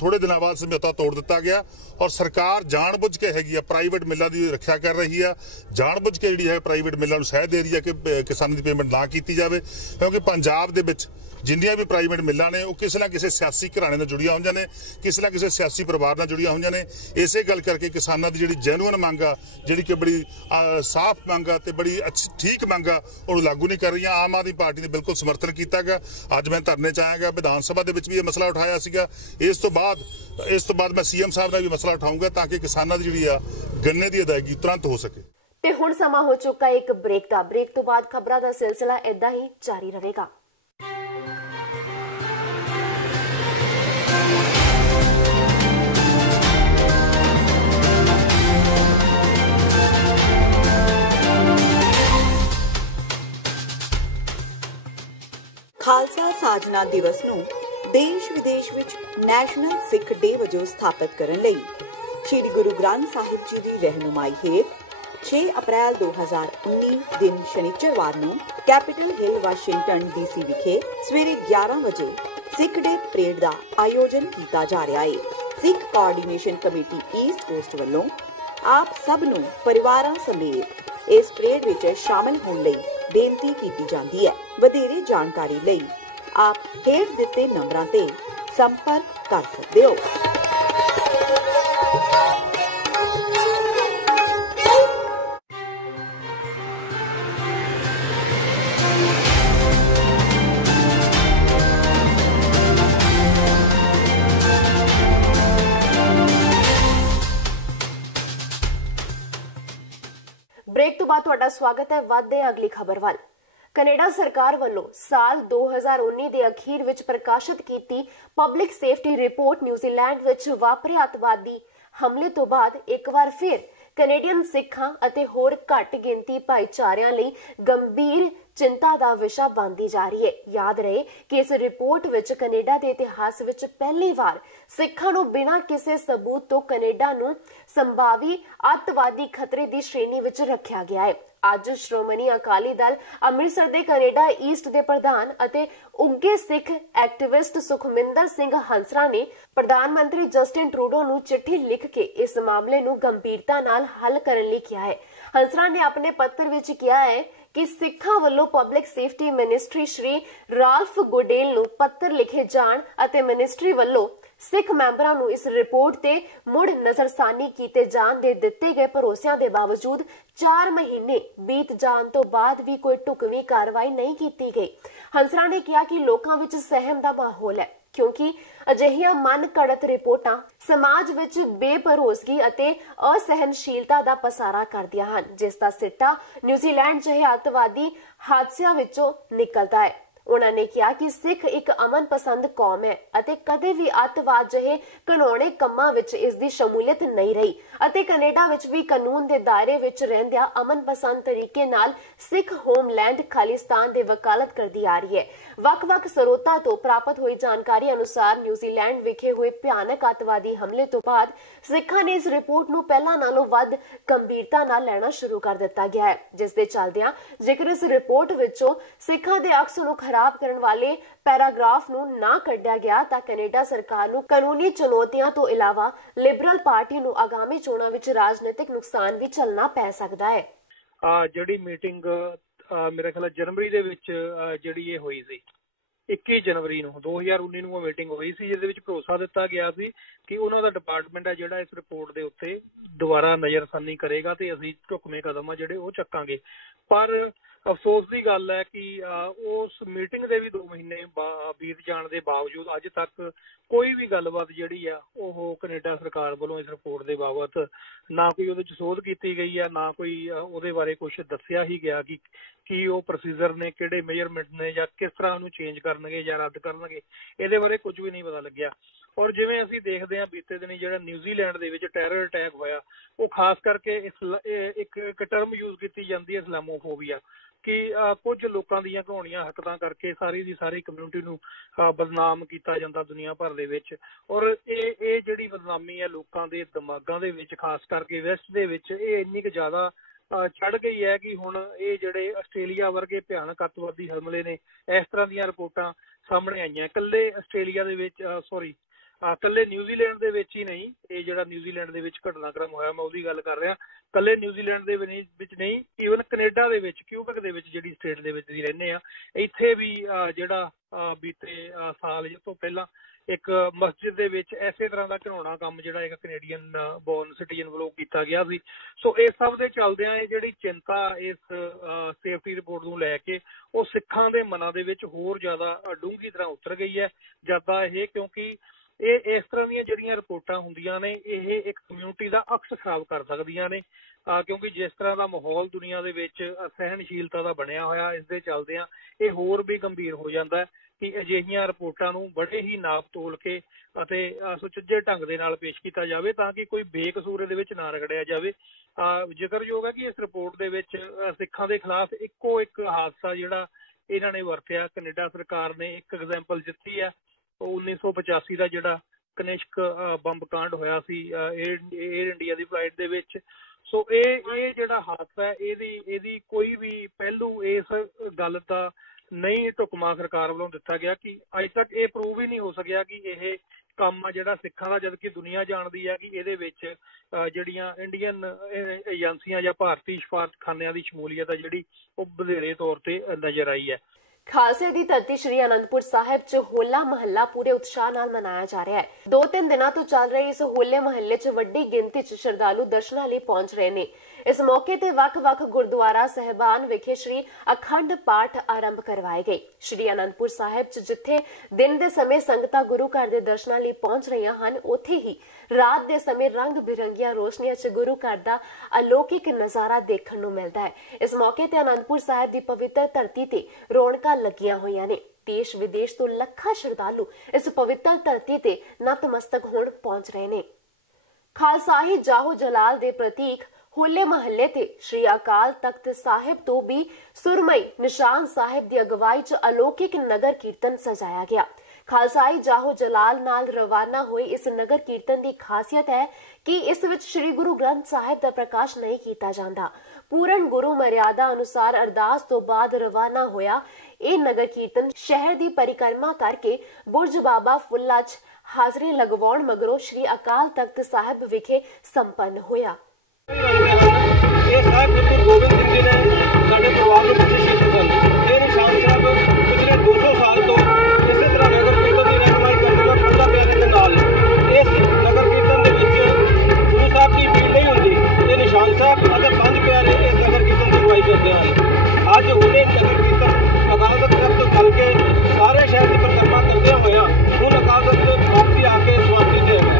ਥੋੜੇ ਦਿਨਾਂ ਬਾਅਦ ਸਮਝੌਤਾ ਤੋੜ ਦਿੱਤਾ ਗਿਆ ਔਰ ਸਰਕਾਰ ਜਾਣਬੁੱਝ ਕੇ ਹੈਗੀ ਆ ਪ੍ਰਾਈਵੇਟ ਮਿੱਲਾਂ ਦੀ ਰੱਖਿਆ ਕਰ ਰਹੀ ਆ, ਜਾਣਬੁੱਝ ਕੇ ਜਿਹੜੀ ਹੈ ਪ੍ਰਾਈਵੇਟ ਮਿੱਲਾਂ ਨੂੰ ਸਹਿ ਦੇ ਰਹੀ ਆ ਕਿ ਕਿਸਾਨਾਂ ਦੀ ਪੇਮੈਂਟ ਨਾ ਕੀਤੀ ਜਾਵੇ, ਕਿਉਂਕਿ ਪੰਜਾਬ ਦੇ ਵਿੱਚ ਜਿੰਨੀਆਂ ਵੀ ਪ੍ਰਾਈਵੇਟ ਮਿੱਲਾਂ ਨੇ ਉਹ ਕਿਸੇ ਨਾ ਕਿਸੇ ਸਿਆਸੀ ਘਰਾਣੇ ਨਾਲ ਜੁੜੀਆਂ ਹੋਈਆਂ ਨੇ, ਕਿਸੇ ਨਾ ਕਿਸੇ ਸਿਆਸੀ ਪਰਿਵਾਰ ਨਾਲ ਜੁੜੀਆਂ ਹੋਈਆਂ ਨੇ। ਇਸੇ ਗੱਲ ਕਰਕੇ ਕਿਸਾਨਾਂ ਦੀ ਜਿਹੜੀ ਜੈਨੂਅਨ ਮੰਗ ਆ, ਜਿਹੜੀ ਕਿ ਬੜੀ ਸਾਫ਼ ਮੰਗ ਆ ਤੇ ਬੜੀ ਠੀਕ ਮੰਗ ਆ, ਉਹਨੂੰ ਲਾਗੂ ਨਹੀਂ ਕਰ ਰਹੀਆਂ। ਆਮ ਆਦਮੀ ਪਾਰਟੀ ਨੇ ਬਿਲਕੁਲ ਸਮਰਥਨ ਕੀਤਾ ਗਾ। ਅੱਜ ਮੈਂ ਧਰਨੇ 'ਚ ਆਇਆਗਾ, ਵਿਧਾਨ ਸਭਾ ਦੇ ਵਿੱਚ ਵੀ ਇਹ ਮਸਲਾ ਉਠਾਇਆ ਸੀਗਾ। ਇਸ ਤੋਂ ਬਾਅਦ ਮੈਂ ਸੀਐਮ ਸਾਹਿਬ ਨਾਲ ਵੀ ਮਸਲਾ ਉਠਾਊਂਗਾ ਤਾਂ ਕਿ ਕਿਸਾਨਾਂ ਦੀ ਜਿਹੜੀ ਆ ਗੰਨੇ ਦੀ ਅਦਾਇਗੀ ਤੁਰੰਤ ਹੋ ਸਕੇ। ਤੇ ਹੁਣ ਸਮਾਂ ਹੋ ਚੁੱਕਾ ਇੱਕ ਬ੍ਰੇਕ ਦਾ। ਬ੍ਰੇਕ ਤੋਂ ਬਾਅਦ ਖਬਰਾਂ ਦਾ ਸਿਲਸਿਲਾ ਏਦਾਂ ਹੀ ਜਾਰੀ ਰਹੇਗਾ। ਖਾਲਸਾ ਸਾਜਨਾ ਦਿਵਸ ਨੂੰ ਦੇਸ਼ ਵਿਦੇਸ਼ ਵਿੱਚ ਨੈਸ਼ਨਲ ਸਿੱਖ ਡੇ ਵਜੋਂ ਸਥਾਪਿਤ ਕਰਨ ਲਈ ਸ੍ਰੀ ਗੁਰੂ ਗ੍ਰੰਥ ਸਾਹਿਬ ਜੀ ਦੀ ਰਹਿਨੁਮਾਈ ਹੇਠ 6 ਅਪ੍ਰੈਲ 2019 ਦਿਨ ਸ਼ਨੀਚਰਵਾਰ ਨੂੰ ਕੈਪੀਟਲ ਹਿੱਲ ਵਾਸ਼ਿੰਗਟਨ ਡੀਸੀ ਵਿਖੇ ਸਵੇਰੇ 11 ਵਜੇ ਸਿੱਖ ਡੇ ਪਰੇਡ ਦਾ ਆਯੋਜਨ ਕੀਤਾ ਜਾ ਰਿਹਾ ਹੈ। ਸਿੱਖ ਕੋਆਰਡੀਨੇਸ਼ਨ ਕਮੇਟੀ ਈਸਟ ਕੋਸਟ ਵੱਲੋਂ ਆਪ ਸਭ ਨੂੰ ਪਰਿਵਾਰਾਂ ਸਮੇਤ ਇਸ ਪਰੇਡ ਵਿੱਚ ਸ਼ਾਮਲ ਹੋਣ ਲਈ ਬੇਨਤੀ ਕੀਤੀ ਜਾਂਦੀ ਹੈ। ਵਧੇਰੇ ਜਾਣਕਾਰੀ ਲਈ ਆਪ ਹੇਠ ਦਿੱਤੇ ਨੰਬਰਾਂ ਤੇ ਸੰਪਰਕ ਕਰ ਸਕਦੇ ਹੋ। ब्रेक तो बाद ਤੁਹਾਡਾ ਸਵਾਗਤ ਹੈ। ਵਧਦੇ ਅਗਲੀ ਖਬਰ ਵੱਲ। ਕੈਨੇਡਾ ਸਰਕਾਰ ਵੱਲੋਂ ਸਾਲ 2019 ਦੇ ਅਖੀਰ ਵਿੱਚ ਪ੍ਰਕਾਸ਼ਿਤ ਕੀਤੀ ਪਬਲਿਕ ਸੇਫਟੀ ਰਿਪੋਰਟ ਨਿਊਜ਼ੀਲੈਂਡ ਵਿੱਚ ਵਾਪਰੇ ਅੱਤਵਾਦੀ ਹਮਲੇ ਤੋਂ ਬਾਅਦ ਇੱਕ ਵਾਰ ਫਿਰ ਕੈਨੇਡੀਅਨ ਸਿੱਖਾਂ ਅਤੇ ਹੋਰ ਘੱਟ ਗਿਣਤੀ ਭਾਈਚਾਰਿਆਂ ਲਈ ਗੰਭੀਰ ਚਿੰਤਾ ਦਾ ਵਿਸ਼ਾ ਬਣਦੀ ਜਾ ਰਹੀ ਹੈ। ਯਾਦ ਰਹੇ ਕਿ ਇਸ ਰਿਪੋਰਟ ਵਿੱਚ ਕੈਨੇਡਾ ਦੇ ਇਤਿਹਾਸ ਵਿੱਚ ਪਹਿਲੀ ਵਾਰ ਸਿੱਖਾਂ ਨੂੰ ਬਿਨਾਂ ਕਿਸੇ ਸਬੂਤ ਤੋਂ ਕੈਨੇਡਾ ਨੂੰ ਸੰਭਾਵੀ ਅੱਤਵਾਦੀ ਖਤਰੇ ਦੀ ਸ਼੍ਰੇਣੀ ਵਿੱਚ ਰੱਖਿਆ ਗਿਆ ਹੈ। ਅੱਜ ਸ਼੍ਰੋਮਣੀ ਅਕਾਲੀ ਦਲ ਅੰਮ੍ਰਿਤਸਰ ਦੇ ਕੈਨੇਡਾ ਈਸਟ ਦੇ ਪ੍ਰਧਾਨ ਅਤੇ ਉੱਘੇ ਸਿੱਖ ਐਕਟਿਵਿਸਟ ਸੁਖਮਿੰਦਰ ਸਿੰਘ ਹੰਸਰਾ ਨੇ ਪ੍ਰਧਾਨ ਮੰਤਰੀ ਜਸਟਿਨ ਟਰੂਡੋ ਨੂੰ ਚਿੱਠੀ ਲਿਖ ਕੇ ਇਸ ਮਾਮਲੇ ਨੂੰ ਗੰਭੀਰਤਾ ਨਾਲ ਹੱਲ ਕਰਨ ਲਈ ਕਿਹਾ ਹੈ। ਹੰਸਰਾ ਨੇ ਆਪਣੇ ਪੱਤਰ ਵਿੱਚ ਕਿਹਾ ਹੈ ਕਿ ਸਿੱਖਾਂ ਵੱਲੋਂ ਪਬਲਿਕ ਸੇਫਟੀ ਮਿਨਿਸਟਰੀ ਸ਼੍ਰੀ ਰਾਲਫ ਗੋਡੇਲ ਨੂੰ ਪੱਤਰ ਲਿਖੇ ਜਾਣ ਅਤੇ ਮਿਨਿਸਟਰੀ ਵੱਲੋਂ ਸਿੱਖ ਮੈਂਬਰਾਂ ਨੂੰ ਇਸ ਰਿਪੋਰਟ ਤੇ ਮੁੜ ਨਜ਼ਰਸਾਨੀ ਕੀਤੇ ਜਾਣ ਦੇ ਦਿੱਤੇ ਗਏ ਭਰੋਸਿਆਂ ਦੇ ਬਾਵਜੂਦ 4 ਮਹੀਨੇ ਬੀਤ ਜਾਣ ਤੋਂ ਬਾਅਦ ਵੀ ਕੋਈ ਢੁਕਵੀਂ ਕਾਰਵਾਈ ਨਹੀਂ ਕੀਤੀ ਗਈ। ਹੰਸਰਾ ਨੇ ਕਿਹਾ ਕਿ ਲੋਕਾਂ ਵਿੱਚ ਸਹਿਮ ਦਾ ਮਾਹੌਲ ਹੈ ਕਿਉਂਕਿ ਅਜਿਹੀਆਂ ਮਨ ਘੜਤ ਰਿਪੋਰਟਾਂ ਸਮਾਜ ਵਿੱਚ ਬੇਭਰੋਸਗੀ ਅਤੇ ਅਸਹਿਣਸ਼ੀਲਤਾ ਦਾ ਪਸਾਰਾ ਕਰਦੀਆਂ ਹਨ, ਜਿਸ ਦਾ ਸਿੱਟਾ ਨਿਊਜ਼ੀਲੈਂਡ ਜਿਹੇ ਅੱਤਵਾਦੀ ਹਾਦਸਿਆਂ ਵਿੱਚੋਂ ਨਿਕਲਦਾ ਹੈ। ਉਹਨਾਂ ਨੇ ਕਿਹਾ ਕਿ ਸਿੱਖ ਇੱਕ ਅਮਨ ਪਸੰਦ ਕੌਮ ਹੈ ਅਤੇ ਕਦੇ ਵੀ ਅੱਤਵਾਦ ਜਿਹੇ ਘਿਨੌਣੇ ਕੰਮਾਂ ਵਿੱਚ ਇਸ ਦੀ ਸ਼ਮੂਲੀਅਤ ਨਹੀਂ ਰਹੀ ਅਤੇ ਕੈਨੇਡਾ ਵਿੱਚ ਵੀ ਕਾਨੂੰਨ ਦੇ ਦਾਇਰੇ ਵਿੱਚ ਰਹਿੰਦਿਆਂ ਅਮਨ ਪਸੰਦ ਤਰੀਕੇ ਨਾਲ ਸਿੱਖ ਹੋਮਲੈਂਡ ਖਾਲਿਸਤਾਨ ਦੇ ਵਕਾਲਤ ਕਰਦੀ ਆ ਰਹੀ ਹੈ। ਵੱਖ-ਵੱਖ ਸਰੋਤਾਂ ਤੋਂ ਪ੍ਰਾਪਤ ਹੋਈ ਜਾਣਕਾਰੀ ਅਨੁਸਾਰ ਨਿਊਜ਼ੀਲੈਂਡ ਵਿਖੇ ਹੋਏ ਭਿਆਨਕ ਅੱਤਵਾਦੀ ਹਮਲੇ ਤੋਂ ਬਾਅਦ ਸਿੱਖਾਂ ਨੇ ਇਸ ਰਿਪੋਰਟ ਨੂੰ ਪਹਿਲਾਂ ਨਾਲੋਂ ਵੱਧ ਗੰਭੀਰਤਾ ਨਾਲ ਲੈਣਾ ਸ਼ੁਰੂ ਕਰ ਦਿੱਤਾ ਗਿਆ ਹੈ, ਜਿਸ ਦੇ ਚੱਲਦਿਆਂ ਜੇਕਰ ਇਸ ਰਿਪੋਰਟ ਵਿੱਚੋਂ ਸਿੱਖਾਂ ਦੇ ਅਕਸ ਨੂੰ ਖਰਾਬ ਕਰਨ ਵਾਲੇ ਪੈਰਾਗ੍ਰਾਫ ਨੂੰ ਨਾ ਕੱਢਿਆ ਗਿਆ ਤਾਂ ਕੈਨੇਡਾ ਸਰਕਾਰ ਨੂੰ ਕਾਨੂੰਨੀ ਚੁਣੌਤੀਆਂ ਤੋਂ ਇਲਾਵਾ ਲਿਬਰਲ ਪਾਰਟੀ ਨੂੰ ਆਗਾਮੀ ਚੋਣਾਂ ਵਿੱਚ ਰਾਜਨੀਤਿਕ ਨੁਕਸਾਨ ਵੀ ਝੱਲਣਾ ਪੈ ਸਕਦਾ ਹੈ। ਜਿਹੜੀ ਮੀਟਿੰਗ ਮੇਰੇ ਖਿਆਲ ਜਨਵਰੀ ਦੇ ਵਿੱਚ ਜਿਹੜੀ ਇਹ ਹੋਈ ਸੀ 21 ਜਨਵਰੀ ਨੂੰ 2019 ਨੂੰ ਉਹ ਮੀਟਿੰਗ ਹੋਈ ਸੀ, ਜਿਹਦੇ ਵਿੱਚ ਭਰੋਸਾ ਦਿੱਤਾ ਗਿਆ ਸੀ ਕਿ ਉਹਨਾਂ ਦਾ ਡਿਪਾਰਟਮੈਂਟ ਹੈ ਜਿਹੜਾ ਇਸ ਰਿਪੋਰਟ ਦੇ ਉੱਤੇ ਦੁਬਾਰਾ ਨਜ਼ਰਸਾਨੀ ਕਰੇਗਾ ਤੇ ਅਸੀਂ ਢੁਕਵੇਂ ਕਦਮ ਆ ਜਿਹੜੇ ਉਹ ਚੱਕਾਂਗੇ। ਪਰ ਅਫਸੋਸ ਦੀ ਗੱਲ ਹੈ ਕਿ ਉਸ ਮੀਟਿੰਗ ਦੇ ਵੀ 2 ਮਹੀਨੇ ਬੀਤ ਜਾਣ ਦੇ ਬਾਵਜੂਦ ਅੱਜ ਤੱਕ ਕੋਈ ਵੀ ਗੱਲਬਾਤ ਜਿਹੜੀ ਆ ਉਹ ਕੈਨੇਡਾ ਸਰਕਾਰ ਵੱਲੋਂ ਇਸ ਰਿਪੋਰਟ ਦੇ ਬਾਬਤ ਨਾ ਕੋਈ ਉਹਦੇ 'ਚ ਸੋਧ ਕੀਤੀ ਗਈ ਆ, ਨਾ ਕੋਈ ਉਹਦੇ ਬਾਰੇ ਕੁਝ ਦੱਸਿਆ ਹੀ ਗਿਆ ਕਿ ਕੀ ਉਹ ਪ੍ਰੋਸੀਜਰ ਨੇ, ਕਿਹੜੇ ਮੇਜਰਮੈਂਟ ਨੇ ਜਾਂ ਕਿਸ ਤਰ੍ਹਾਂ ਉਹਨੂੰ ਚੇਂਜ ਕਰਨਗੇ ਜਾਂ ਰੱਦ ਕਰਨਗੇ, ਇਹਦੇ ਬਾਰੇ ਕੁਝ ਵੀ ਨਹੀਂ ਪਤਾ ਲੱਗਿਆ। ਔਰ ਜਿਵੇਂ ਅਸੀਂ ਦੇਖਦੇ ਹਾਂ ਬੀਤੇ ਦਿਨੀ ਜਿਹੜਾ ਨਿਊਜ਼ੀਲੈਂਡ ਦੇ ਵਿੱਚ ਟੈਰਰ ਅਟੈਕ ਹੋਇਆ, ਉਹ ਖਾਸ ਕਰਕੇ ਇੱਕ ਟਰਮ ਯੂਜ਼ ਕੀਤੀ ਜਾਂਦੀ ਹੈ ਇਸਲਾਮੋਫੋਬੀਆ, ਕਿ ਕੁਝ ਲੋਕਾਂ ਦੀਆਂ ਘਿਨੌਣੀਆਂ ਹਰਕਤਾਂ ਕਰਕੇ ਸਾਰੀ ਦੀ ਸਾਰੀ ਕਮਿਊਨਿਟੀ ਨੂੰ ਬਦਨਾਮ ਕੀਤਾ ਜਾਂਦਾ ਦੁਨੀਆ ਭਰ ਦੇ ਵਿੱਚ। ਔਰ ਇਹ ਜਿਹੜੀ ਬਦਨਾਮੀ ਹੈ ਲੋਕਾਂ ਦੇ ਦਿਮਾਗਾਂ ਦੇ ਵਿੱਚ, ਖਾਸ ਕਰਕੇ ਵੈਸਟ ਦੇ ਵਿੱਚ, ਇਹ ਇੰਨੀ ਕੁ ਜ਼ਿਆਦਾ ਚੜ ਗਈ ਹੈ ਕਿ ਹੁਣ ਇਹ ਜਿਹੜੇ ਆਸਟ੍ਰੇਲੀਆ ਵਰਗੇ ਭਿਆਨਕ ਅੱਤਵਾਦੀ ਹਮਲੇ ਨੇ, ਇਸ ਤਰ੍ਹਾਂ ਦੀਆਂ ਰਿਪੋਰਟਾਂ ਸਾਹਮਣੇ ਆਈਆਂ। ਇਕੱਲੇ ਆਸਟ੍ਰੇਲੀਆ ਦੇ ਵਿੱਚ ਇਕੱਲੇ ਨਿਊਜ਼ੀਲੈਂਡ ਦੇ ਵਿੱਚ ਹੀ ਨਹੀਂ, ਇਹ ਜਿਹੜਾ ਨਿਊਜ਼ੀਲੈਂਡ ਦੇ ਵਿੱਚ ਘਟਨਾਕ੍ਰਮ ਹੋਇਆ ਮੈਂ ਉਹਦੀ ਗੱਲ ਕਰ ਰਿਹਾ, ਇਕੱਲੇ ਨਿਊਜ਼ੀਲੈਂਡ ਦੇ ਵਿੱਚ ਨਹੀਂ, ਈਵਨ ਕੈਨੇਡਾ ਦੇ ਵਿੱਚ, ਕਿਊਬੈਕ ਦੇ ਵਿੱਚ ਜਿਹੜੀ ਸਟੇਟ ਦੇ ਵਿੱਚ ਅਸੀਂ ਰਹਿੰਦੇ ਆ, ਇੱਥੇ ਵੀ ਜਿਹੜਾ ਬੀਤੇ ਸਾਲ ਤੋਂ ਪਹਿਲਾਂ ਇੱਕ ਮਸਜਿਦ ਦੇ ਵਿੱਚ ਐਸੇ ਤਰ੍ਹਾਂ ਦਾ ਘਿਨਾਉਣਾ ਕੰਮ ਜਿਹੜਾ ਇੱਕ ਕੈਨੇਡੀਅਨ ਬੋਰਨ ਸਿਟੀਜ਼ਨ ਵੱਲੋਂ ਕੀਤਾ ਗਿਆ ਸੀ। ਸੋ ਇਹ ਸਭ ਦੇ ਚੱਲਦਿਆਂ ਇਹ ਜਿਹੜੀ ਚਿੰਤਾ ਇਸ ਸੇਫਟੀ ਰਿਪੋਰਟ ਨੂੰ ਲੈ ਕੇ ਉਹ ਸਿੱਖਾਂ ਦੇ ਮਨਾਂ ਦੇ ਵਿੱਚ ਹੋਰ ਜ਼ਿਆਦਾ ਡੂੰਘੀ ਤਰ੍ਹਾਂ ਉਤਰ ਗਈ ਹੈ ਜ਼ਿਆਦਾ ਇਹ, ਕਿਉਂਕਿ ਇਹ ਇਸ ਤਰ੍ਹਾਂ ਦੀਆਂ ਜਿਹੜੀਆਂ ਰਿਪੋਰਟਾਂ ਹੁੰਦੀਆਂ ਨੇ ਇਹ ਇੱਕ ਕਮਿਊਨਿਟੀ ਦਾ ਅਕਸ ਖਰਾਬ ਕਰ ਸਕਦੀਆਂ ਨੇ, ਕਿਉਂਕਿ ਜਿਸ ਤਰ੍ਹਾਂ ਦਾ ਮਾਹੌਲ ਦੁਨੀਆ ਦੇ ਵਿੱਚ ਸਹਿਣਸ਼ੀਲਤਾ ਦਾ ਬਣਿਆ ਹੋਇਆ, ਇਸ ਦੇ ਚੱਲਦਿਆਂ ਇਹ ਹੋਰ ਵੀ ਗੰਭੀਰ ਹੋ ਜਾਂਦਾ ਹੈ ਕਿ ਅਜਿਹੀਆਂ ਰਿਪੋਰਟਾਂ ਨੂੰ ਬੜੇ ਹੀ ਨਾਪ ਤੋਲ ਕੇ ਅਤੇ ਸੁਚੱਜੇ ਢੰਗ ਦੇ ਨਾਲ ਪੇਸ਼ ਕੀਤਾ ਜਾਵੇ ਤਾਂ ਕਿ ਕੋਈ ਬੇਕਸੂਰ ਇਹਦੇ ਵਿੱਚ ਨਾ ਰਗੜਿਆ ਜਾਵੇ। ਜ਼ਿਕਰਯੋਗ ਹੈ ਕਿ ਇਸ ਰਿਪੋਰਟ ਦੇ ਵਿੱਚ ਸਿੱਖਾਂ ਦੇ ਖਿਲਾਫ ਇੱਕੋ ਇੱਕ ਹਾਦਸਾ ਜਿਹੜਾ ਇਹਨਾਂ ਨੇ ਵਰਤਿਆ, ਕੈਨੇਡਾ ਸਰਕਾਰ ਨੇ ਇੱਕ ਐਗਜ਼ਾਮਪਲ ਦਿੱਤੀ ਹੈ, ਉਹ 1985 ਦਾ ਜਿਹੜਾ ਕਨਿਸ਼ਕ ਬੰਬ ਕਾਂਡ ਹੋਇਆ ਸੀ ਏਅਰ ਇੰਡੀਆ ਦੀ ਫਲਾਈਟ ਦੇ ਵਿੱਚ। ਸੋ ਇਹ ਜਿਹੜਾ ਹਾਦਸਾ ਹੈ ਇਹਦੀ ਕੋਈ ਵੀ ਪਹਿਲੂ ਇਸ ਗੱਲ ਦਾ ਨਹੀਂ ਢੁਕਵਾਂ ਸਰਕਾਰ ਵੱਲੋਂ ਦਿੱਤਾ ਗਿਆ ਕਿ ਅੱਜ ਤੱਕ ਇਹ ਪ੍ਰੂਵ ਹੀ ਨਹੀਂ ਹੋ ਸਕਿਆ ਕਿ ਇਹ ਕੰਮ ਆ ਜਿਹੜਾ ਸਿੱਖਾਂ ਦਾ, ਜਦਕਿ ਦੁਨੀਆ ਜਾਣਦੀ ਹੈ ਕਿ ਇਹਦੇ ਵਿੱਚ ਜਿਹੜੀਆਂ ਇੰਡੀਅਨ ਏਜੰਸੀਆਂ ਜਾਂ ਭਾਰਤੀ ਸਫਾਰਤਖਾਨਿਆਂ ਦੀ ਸ਼ਮੂਲੀਅਤ ਹੈ ਜਿਹੜੀ ਉਹ ਵਧੇਰੇ ਤੌਰ ਤੇ ਨਜ਼ਰ ਆਈ ਹੈ। ਖਾਲਸੇ ਦੀ ਧਰਤੀ ਸ਼੍ਰੀ ਅਨੰਦਪੁਰ ਸਾਹਿਬ 'ਚ ਹੋਲਾ ਮਹੱਲਾ ਪੂਰੇ ਉਤਸ਼ਾਹ ਨਾਲ ਮਨਾਇਆ ਜਾ ਰਿਹਾ ਹੈ। 2-3 ਦਿਨਾਂ ਤੋਂ ਚੱਲ ਰਹੇ ਇਸ ਹੋਲੇ ਮਹੱਲੇ 'ਚ ਵੱਡੀ ਗਿਣਤੀ 'ਚ ਸ਼ਰਧਾਲੂ ਦਰਸ਼ਨਾਂ ਲਈ ਪਹੁੰਚ ਰਹੇ ਨੇ। ਇਸ ਮੌਕੇ ਤੇ ਵੱਖ-ਵੱਖ ਗੁਰਦੁਆਰਾ ਸਹਿਬਾਨ ਵਿਖੇ ਸ਼੍ਰੀ ਅਖੰਡ ਪਾਠ ਆਰੰਭ ਕਰਵਾਏ ਗਏ। ਸ਼੍ਰੀ ਅਨੰਦਪੁਰ ਸਾਹਿਬ 'ਚ ਜਿੱਥੇ ਦਿਨ ਦੇ ਸਮੇਂ ਸੰਗਤਾਂ ਗੁਰੂ ਘਰ ਦੇ ਦਰਸ਼ਨਾਂ ਲਈ ਪਹੁੰਚ ਰਹੀਆਂ ਹਨ, ਉੱਥੇ ਹੀ ਰਾਤ ਦੇ ਸਮੇਂ ਰੰਗ ਬਿਰੰਗੀਆਂ ਰੋਸ਼ਨੀਆਂ 'ਚ ਗੁਰੂ ਘਰ ਦਾ ਅਲੌਕਿਕ ਨਜ਼ਾਰਾ ਦੇਖਣ ਨੂੰ ਮਿਲਦਾ ਹੈ। ਇਸ ਮੌਕੇ ਤੇ ਅਨੰਦਪੁਰ ਸਾਹਿਬ ਦੀ ਪਵਿੱਤਰ ਧਰਤੀ ਤੇ ਰੌਣਕਾਂ ਲੱਗੀਆਂ ਹੋਈਆਂ ਨੇ। ਦੇਸ਼ ਵਿਦੇਸ਼ ਤੋਂ ਲੱਖਾਂ ਸ਼ਰਧਾਲੂ ਇਸ ਪਵਿੱਤਰ ਧਰਤੀ ਤੇ ਨਤਮਸਤਕ ਹੋਣ ਪਹੁੰਚ ਰਹੇ ਨੇ। ਖਾਲਸਾਈ ਜਾਹੋ ਜਲਾਲ ਦੇ ਪ੍ਰਤੀਕ ਹੋਲੇ ਮਹੱਲੇ ਤੇ ਸ਼੍ਰੀ ਅਕਾਲ ਤਖਤ ਸਾਹਿਬ ਤੋਂ ਵੀ ਸੁਰਮਈ ਨਿਸ਼ਾਨ ਸਾਹਿਬ ਦੀ ਅਗਵਾਈ 'ਚ ਅਲੌਕਿਕ ਨਗਰ ਕੀਰਤਨ ਸਜਾਇਆ ਗਿਆ। ਖਾਲਸਾਈ ਜਾਹੋ ਜਲਾਲ ਨਾਲ ਰਵਾਨਾ ਹੋਏ ਇਸ ਨਗਰ ਕੀਰਤਨ ਦੀ ਖਾਸੀਅਤ ਹੈ ਕਿ ਇਸ ਵਿੱਚ ਸ਼੍ਰੀ ਗੁਰੂ ਗ੍ਰੰਥ ਸਾਹਿਬ ਦਾ ਪ੍ਰਕਾਸ਼ ਨਹੀਂ ਕੀਤਾ ਜਾਂਦਾ। ਪੂਰਨ ਗੁਰੂ ਮਰਿਆਦਾ ਅਨੁਸਾਰ ਅਰਦਾਸ ਤੋਂ ਬਾਅਦ ਰਵਾਨਾ ਹੋਇਆ ਇਹ ਨਗਰ ਕੀਰਤਨ ਸ਼ਹਿਰ ਦੀ ਪਰਿਕਰਮਾ ਕਰਕੇ ਬੁਰਜ ਬਾਬਾ ਫੁੱਲਾ 'ਚ ਹਾਜ਼ਰੀ ਲਗਵਾਉਣ ਮਗਰੋਂ ਸ਼੍ਰੀ ਅਕਾਲ ਤਖਤ ਸਾਹਿਬ ਵਿਖੇ ਸੰਪੰਨ ਹੋਇਆ। ਇਹ ਸਾਹਿਬ ਗੁਰੂ ਗੋਬਿੰਦ ਸਿੰਘ ਜੀ ਨੇ ਸਾਡੇ ਪਰਿਵਾਰ ਨੂੰ ਬਖਸ਼ਿਸ਼ ਸਨ। ਇਹ ਨਿਸ਼ਾਨ ਸਾਹਿਬ ਪਿਛਲੇ 200 ਸਾਲ ਤੋਂ ਇਸੇ ਤਰ੍ਹਾਂ ਨਗਰ ਕੀਰਤਨ ਦੀ ਰਹਿਨੁਮਾਈ ਕਰਦੇ ਹੋਏ ਪੰਜਾਂ ਪਿਆਰਿਆਂ ਦੇ ਨਾਲ ਇਸ ਨਗਰ ਕੀਰਤਨ ਦੇ ਵਿੱਚ ਗੁਰੂ ਸਾਹਿਬ ਦੀ ਭੀੜ ਨਹੀਂ ਹੁੰਦੀ। ਇਹ ਨਿਸ਼ਾਨ ਸਾਹਿਬ ਅਤੇ 5 ਪਿਆਰੇ ਇਸ ਨਗਰ ਕੀਰਤਨ ਦੀ ਅਗਵਾਈ ਕਰਦੇ ਹਨ। ਅੱਜ ਉਹਨੇ ਨਗਰ ਕੀਰਤਨ ਅਕਾਲ ਤਖਤ ਸਾਹਿਬ ਤੋਂ ਚੱਲ ਕੇ ਸਾਰੇ ਸ਼ਹਿਰ ਦੀ ਪਰਿਕਰਮਾ ਕਰਦੇ ਹੋਇਆ ਹੁਣ ਅਕਾਲ ਤਖਤ ਵਾਪਸੀ ਆ ਕੇ ਸਮਾਪਤੀ ਤੇ ਹੈ।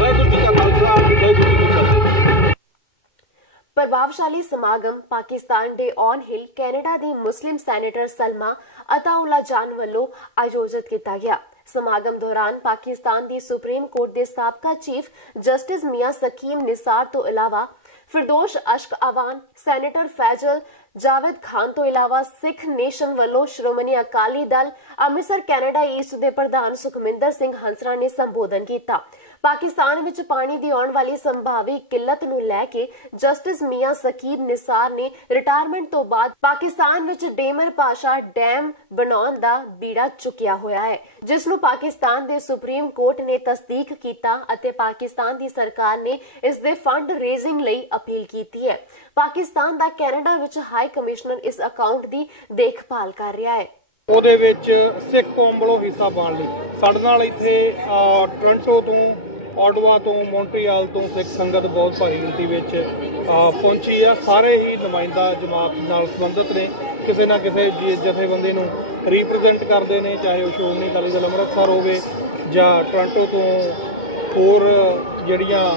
ਵਾਹਿਗੁਰੂ ਜੀ ਕਾ ਖਾਲਸਾ, ਵਾਹਿਗੁਰੂ ਜੀ ਕੀ ਫਤਿਹ। ਪ੍ਰਭਾਵਸ਼ਾਲੀ ਸਮਾਗਮ ਪਾਕਿਸਤਾਨ ਦੇ on hill Canada the Muslim senator Salma ਅਤਾਉੱਲਾ ਜਾਨ ਵੱਲੋਂ ਆਯੋਜਿਤ ਕੀਤਾ ਗਿਆ। ਸਮਾਗਮ ਦੌਰਾਨ ਪਾਕਿਸਤਾਨ ਦੀ ਸੁਪਰੀਮ ਕੋਰਟ ਦੇ ਸਾਬਕਾ ਚੀਫ ਜਸਟਿਸ ਮੀਆਂ ਸਕੀਮ ਨਿਸਾਰ ਤੋਂ ਇਲਾਵਾ ਫਿਰਦੋਸ਼ ਅਸ਼ਕ ਅਵਾਨ, ਸੈਨੇਟਰ ਫੈਜ਼ਲ ਜਾਵੇਦ ਖਾਨ ਤੋਂ ਇਲਾਵਾ ਸਿੱਖ ਨੇਸ਼ਨ ਵੱਲੋਂ ਸ਼੍ਰੋਮਣੀ ਅਕਾਲੀ ਦਲ ਅੰਮ੍ਰਿਤਸਰ ਕੈਨੇਡਾ ਈਸਟ ਦੇ ਪ੍ਰਧਾਨ ਸੁਖਮਿੰਦਰ ਸਿੰਘ ਹੰਸਰਾ ਨੇ ਸੰਬੋਧਨ ਕੀਤਾ। ਪਾਕਿਸਤਾਨ ਵਿੱਚ ਪਾਣੀ ਦੀ ਆਉਣ ਵਾਲੀ ਸੰਭਾਵੀ ਕਿੱਲਤ ਨੂੰ ਲੈ ਕੇ ਜਸਟਿਸ ਮੀਆਂ ਸਕੀਬ ਨਿਸਾਰ ਨੇ ਰਿਟਾਇਰਮੈਂਟ ਤੋਂ ਬਾਅਦ ਪਾਕਿਸਤਾਨ ਵਿੱਚ ਡੇਮਰ ਪਾਸ਼ਾ ਡੈਮ ਬਣਾਉਣ ਦਾ ਬੀੜਾ ਚੁੱਕਿਆ ਹੋਇਆ ਹੈ, ਜਿਸ ਨੂੰ ਪਾਕਿਸਤਾਨ ਦੇ ਸੁਪਰੀਮ ਕੋਰਟ ਨੇ ਤਸਦੀਕ ਕੀਤਾ ਅਤੇ ਪਾਕਿਸਤਾਨ ਦੀ ਸਰਕਾਰ ਨੇ ਇਸ ਦੇ ਫੰਡ ਰੇਜ਼ਿੰਗ ਲਈ ਅਪੀਲ ਕੀਤੀ ਹੈ। ਪਾਕਿਸਤਾਨ ਦਾ ਕੈਨੇਡਾ ਵਿੱਚ ਹਾਈ ਕਮਿਸ਼ਨਰ ਇਸ ਅਕਾਊਂਟ ਦੀ ਦੇਖਭਾਲ ਕਰ ਰਿਹਾ ਹੈ। ਉਹਦੇ ਵਿੱਚ ਸਿੱਖ ਕੌਮ ਵੱਲੋਂ ਹਿੱਸਾ ਪਾਉਣ ਲਈ ਸਾਡੇ ਨਾਲ ਇੱਥੇ ਟੋਰਾਂਟੋ ਤੋਂ, ਆਟਵਾ ਤੋਂ, ਮੌਂਟਰੀਆਲ ਤੋਂ ਸਿੱਖ ਸੰਗਤ ਬਹੁਤ ਭਾਰੀ ਗਿਣਤੀ ਵਿੱਚ ਪਹੁੰਚੀ ਆ। ਸਾਰੇ ਹੀ ਨੁਮਾਇੰਦਾ ਜਮਾਤ ਨਾਲ ਸੰਬੰਧਿਤ ਨੇ, ਕਿਸੇ ਨਾ ਕਿਸੇ ਜਥੇਬੰਦੀ ਨੂੰ ਰਿਪਰੈਜ਼ੈਂਟ ਕਰਦੇ ਨੇ, ਚਾਹੇ ਉਹ ਸ਼੍ਰੋਮਣੀ ਅਕਾਲੀ ਦਲ ਅੰਮ੍ਰਿਤਸਰ ਹੋਵੇ ਜਾਂ ਟੋਰਾਂਟੋ ਤੋਂ ਹੋਰ ਜਿਹੜੀਆਂ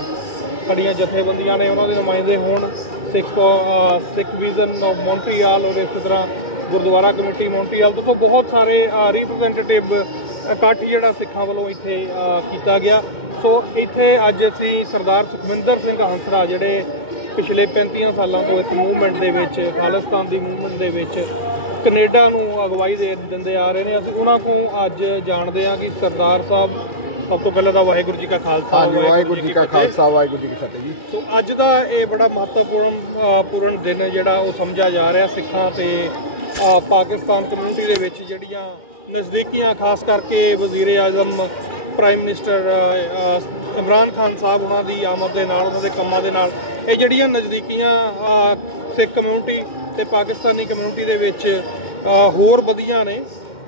ਸਾਡੀਆਂ ਜਥੇਬੰਦੀਆਂ ਨੇ ਉਹਨਾਂ ਦੇ ਨੁਮਾਇੰਦੇ ਹੋਣ, ਸਿੱਖ ਵਿਜ਼ਨ ਆਫ ਮੌਂਟਰੀਆਲ ਔਰ ਇਸੇ ਤਰ੍ਹਾਂ ਗੁਰਦੁਆਰਾ ਕਮੇਟੀ ਮੌਂਟਰੀਆਲ ਤੋਂ ਬਹੁਤ ਸਾਰੇ ਰਿਪਰੈਜ਼ੈਂਟੇਟਿਵ ਇਕੱਠ ਜਿਹੜਾ ਸਿੱਖਾਂ ਵੱਲੋਂ ਇੱਥੇ ਕੀਤਾ ਗਿਆ। ਸੋ ਇੱਥੇ ਅੱਜ ਅਸੀਂ ਸਰਦਾਰ ਸੁਖਮਿੰਦਰ ਸਿੰਘ ਹੰਸਰਾ ਜਿਹੜੇ ਪਿਛਲੇ 35 ਸਾਲਾਂ ਤੋਂ ਇਸ ਮੂਵਮੈਂਟ ਦੇ ਵਿੱਚ, ਖਾਲਿਸਤਾਨ ਦੀ ਮੂਵਮੈਂਟ ਦੇ ਵਿੱਚ ਕੈਨੇਡਾ ਨੂੰ ਅਗਵਾਈ ਦਿੰਦੇ ਆ ਰਹੇ ਨੇ, ਅਸੀਂ ਉਹਨਾਂ ਕੋਲ ਅੱਜ ਜਾਣਦੇ ਹਾਂ ਕਿ ਸਰਦਾਰ ਸਾਹਿਬ ਸਭ ਤੋਂ ਪਹਿਲਾਂ ਤਾਂ ਵਾਹਿਗੁਰੂ ਜੀ ਕਾ ਖਾਲਸਾ, ਵਾਹਿਗੁਰੂ ਜੀ ਕਾ ਖਾਲਸਾ, ਵਾਹਿਗੁਰੂ ਜੀ ਕੀ ਫਤਿਹ ਜੀ। ਸੋ ਅੱਜ ਦਾ ਇਹ ਬੜਾ ਮਹੱਤਵਪੂਰਨ ਦਿਨ ਜਿਹੜਾ ਉਹ ਸਮਝਿਆ ਜਾ ਰਿਹਾ ਸਿੱਖਾਂ ਤੇ ਪਾਕਿਸਤਾਨ ਕਮਿਊਨਿਟੀ ਦੇ ਵਿੱਚ ਜਿਹੜੀਆਂ ਨਜ਼ਦੀਕੀਆਂ, ਖਾਸ ਕਰਕੇ ਵਜ਼ੀਰ ਆਜ਼ਮ ਪ੍ਰਾਈਮ ਮਿਨਿਸਟਰ ਇਮਰਾਨ ਖਾਨ ਸਾਹਿਬ ਉਹਨਾਂ ਦੀ ਆਮਦ ਦੇ ਨਾਲ, ਉਹਨਾਂ ਦੇ ਕੰਮਾਂ ਦੇ ਨਾਲ ਇਹ ਜਿਹੜੀਆਂ ਨਜ਼ਦੀਕੀਆਂ ਸਿੱਖ ਕਮਿਊਨਿਟੀ ਤੇ ਪਾਕਿਸਤਾਨੀ ਕਮਿਊਨਿਟੀ ਦੇ ਵਿੱਚ ਹੋਰ ਵਧੀਆਂ ਨੇ।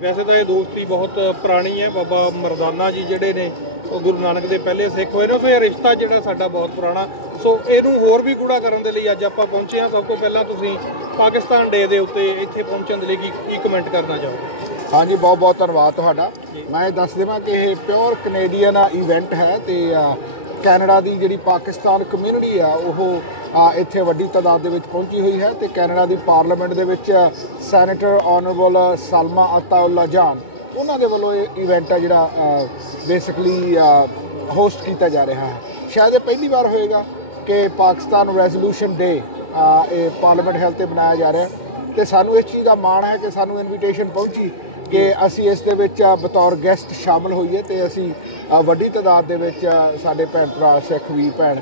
ਵੈਸੇ ਤਾਂ ਇਹ ਦੋਸਤੀ ਬਹੁਤ ਪੁਰਾਣੀ ਹੈ। ਬਾਬਾ ਮਰਦਾਨਾ ਜੀ ਜਿਹੜੇ ਨੇ ਉਹ ਗੁਰੂ ਨਾਨਕ ਦੇ ਪਹਿਲੇ ਸਿੱਖ ਹੋਏ ਨੇ, ਸੋ ਇਹ ਰਿਸ਼ਤਾ ਜਿਹੜਾ ਸਾਡਾ ਬਹੁਤ ਪੁਰਾਣਾ। ਸੋ ਇਹਨੂੰ ਹੋਰ ਵੀ ਗੂੜਾ ਕਰਨ ਦੇ ਲਈ ਅੱਜ ਆਪਾਂ ਪਹੁੰਚੇ ਹਾਂ। ਸਭ ਤੋਂ ਪਹਿਲਾਂ ਤੁਸੀਂ ਪਾਕਿਸਤਾਨ ਡੇ ਦੇ ਉੱਤੇ ਇੱਥੇ ਪਹੁੰਚਣ ਦੇ ਲਈ ਕੀ ਕਮੈਂਟ ਕਰਨਾ ਚਾਹੋਗੇ? ਹਾਂਜੀ, ਬਹੁਤ ਬਹੁਤ ਧੰਨਵਾਦ ਤੁਹਾਡਾ। ਮੈਂ ਦੱਸ ਦੇਵਾਂ ਕਿ ਇਹ ਪਿਓਰ ਕੈਨੇਡੀਅਨ ਇਵੈਂਟ ਹੈ ਤੇ ਕੈਨੇਡਾ ਦੀ ਜਿਹੜੀ ਪਾਕਿਸਤਾਨ ਕਮਿਊਨਿਟੀ ਆ ਉਹ ਇੱਥੇ ਵੱਡੀ ਤਾਦਾਦ ਦੇ ਵਿੱਚ ਪਹੁੰਚੀ ਹੋਈ ਹੈ ਤੇ ਕੈਨੇਡਾ ਦੀ ਪਾਰਲੀਮੈਂਟ ਦੇ ਵਿੱਚ ਸੈਨੇਟਰ ਆਨਰੇਬਲ ਸਲਮਾ ਅਤਾਉੱਲਾ ਜਾਨ ਉਹਨਾਂ ਦੇ ਵੱਲੋਂ ਇਹ ਇਵੈਂਟ ਆ ਜਿਹੜਾ ਬੇਸਿਕਲੀ ਹੋਸਟ ਕੀਤਾ ਜਾ ਰਿਹਾ ਹੈ। ਸ਼ਾਇਦ ਇਹ ਪਹਿਲੀ ਵਾਰ ਹੋਏਗਾ ਕਿ ਪਾਕਿਸਤਾਨ ਰੈਜ਼ੋਲੂਸ਼ਨ ਡੇ ਇਹ ਪਾਰਲੀਮੈਂਟ ਹਾਲ 'ਤੇ ਬਣਾਇਆ ਜਾ ਰਿਹਾ ਤੇ ਸਾਨੂੰ ਇਸ ਚੀਜ਼ ਦਾ ਮਾਣ ਹੈ ਕਿ ਸਾਨੂੰ ਇਨਵੀਟੇਸ਼ਨ ਪਹੁੰਚੀ ਕਿ ਅਸੀਂ ਇਸ ਦੇ ਵਿੱਚ ਬਤੌਰ ਗੈਸਟ ਸ਼ਾਮਲ ਹੋਈਏ ਤੇ ਅਸੀਂ ਵੱਡੀ ਤਾਦਾਦ ਦੇ ਵਿੱਚ ਸਾਡੇ ਭੈਣ ਭਰਾ ਸਿੱਖ ਵੀਰ ਭੈਣ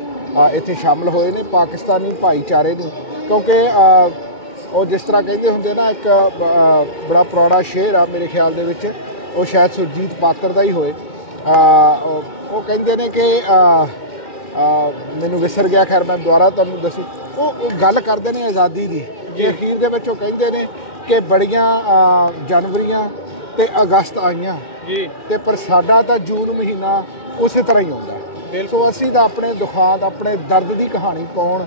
ਇੱਥੇ ਸ਼ਾਮਲ ਹੋਏ ਨੇ ਪਾਕਿਸਤਾਨੀ ਭਾਈਚਾਰੇ ਨੂੰ। ਕਿਉਂਕਿ ਉਹ ਜਿਸ ਤਰ੍ਹਾਂ ਕਹਿੰਦੇ ਹੁੰਦੇ ਨਾ, ਇੱਕ ਬੜਾ ਪੁਰਾਣਾ ਸ਼ੇਰ ਆ ਮੇਰੇ ਖਿਆਲ ਦੇ ਵਿੱਚ, ਉਹ ਸ਼ਾਇਦ ਸੁਰਜੀਤ ਪਾਤਰ ਦਾ ਹੀ ਹੋਏ। ਉਹ ਕਹਿੰਦੇ ਨੇ ਕਿ ਮੈਨੂੰ ਵਿਸਰ ਗਿਆ, ਖੈਰ ਮੈਂ ਦੁਬਾਰਾ ਤੁਹਾਨੂੰ ਦੱਸੂ। ਉਹ ਗੱਲ ਕਰਦੇ ਨੇ ਆਜ਼ਾਦੀ ਦੀ, ਜੇ ਅਖੀਰ ਦੇ ਵਿੱਚ ਉਹ ਕਹਿੰਦੇ ਨੇ ਕਿ ਬੜੀਆਂ ਜਨਵਰੀਆਂ ਤੇ ਅਗਸਤ ਆਈਆਂ ਜੀ ਤੇ ਪਰ ਸਾਡਾ ਤਾਂ ਜੂਨ ਮਹੀਨਾ ਉਸੇ ਤਰ੍ਹਾਂ ਹੀ ਆਉਂਦਾ। ਸੋ ਅਸੀਂ ਤਾਂ ਆਪਣੇ ਦੁਖਾਂਤ, ਆਪਣੇ ਦਰਦ ਦੀ ਕਹਾਣੀ ਪਾਉਣ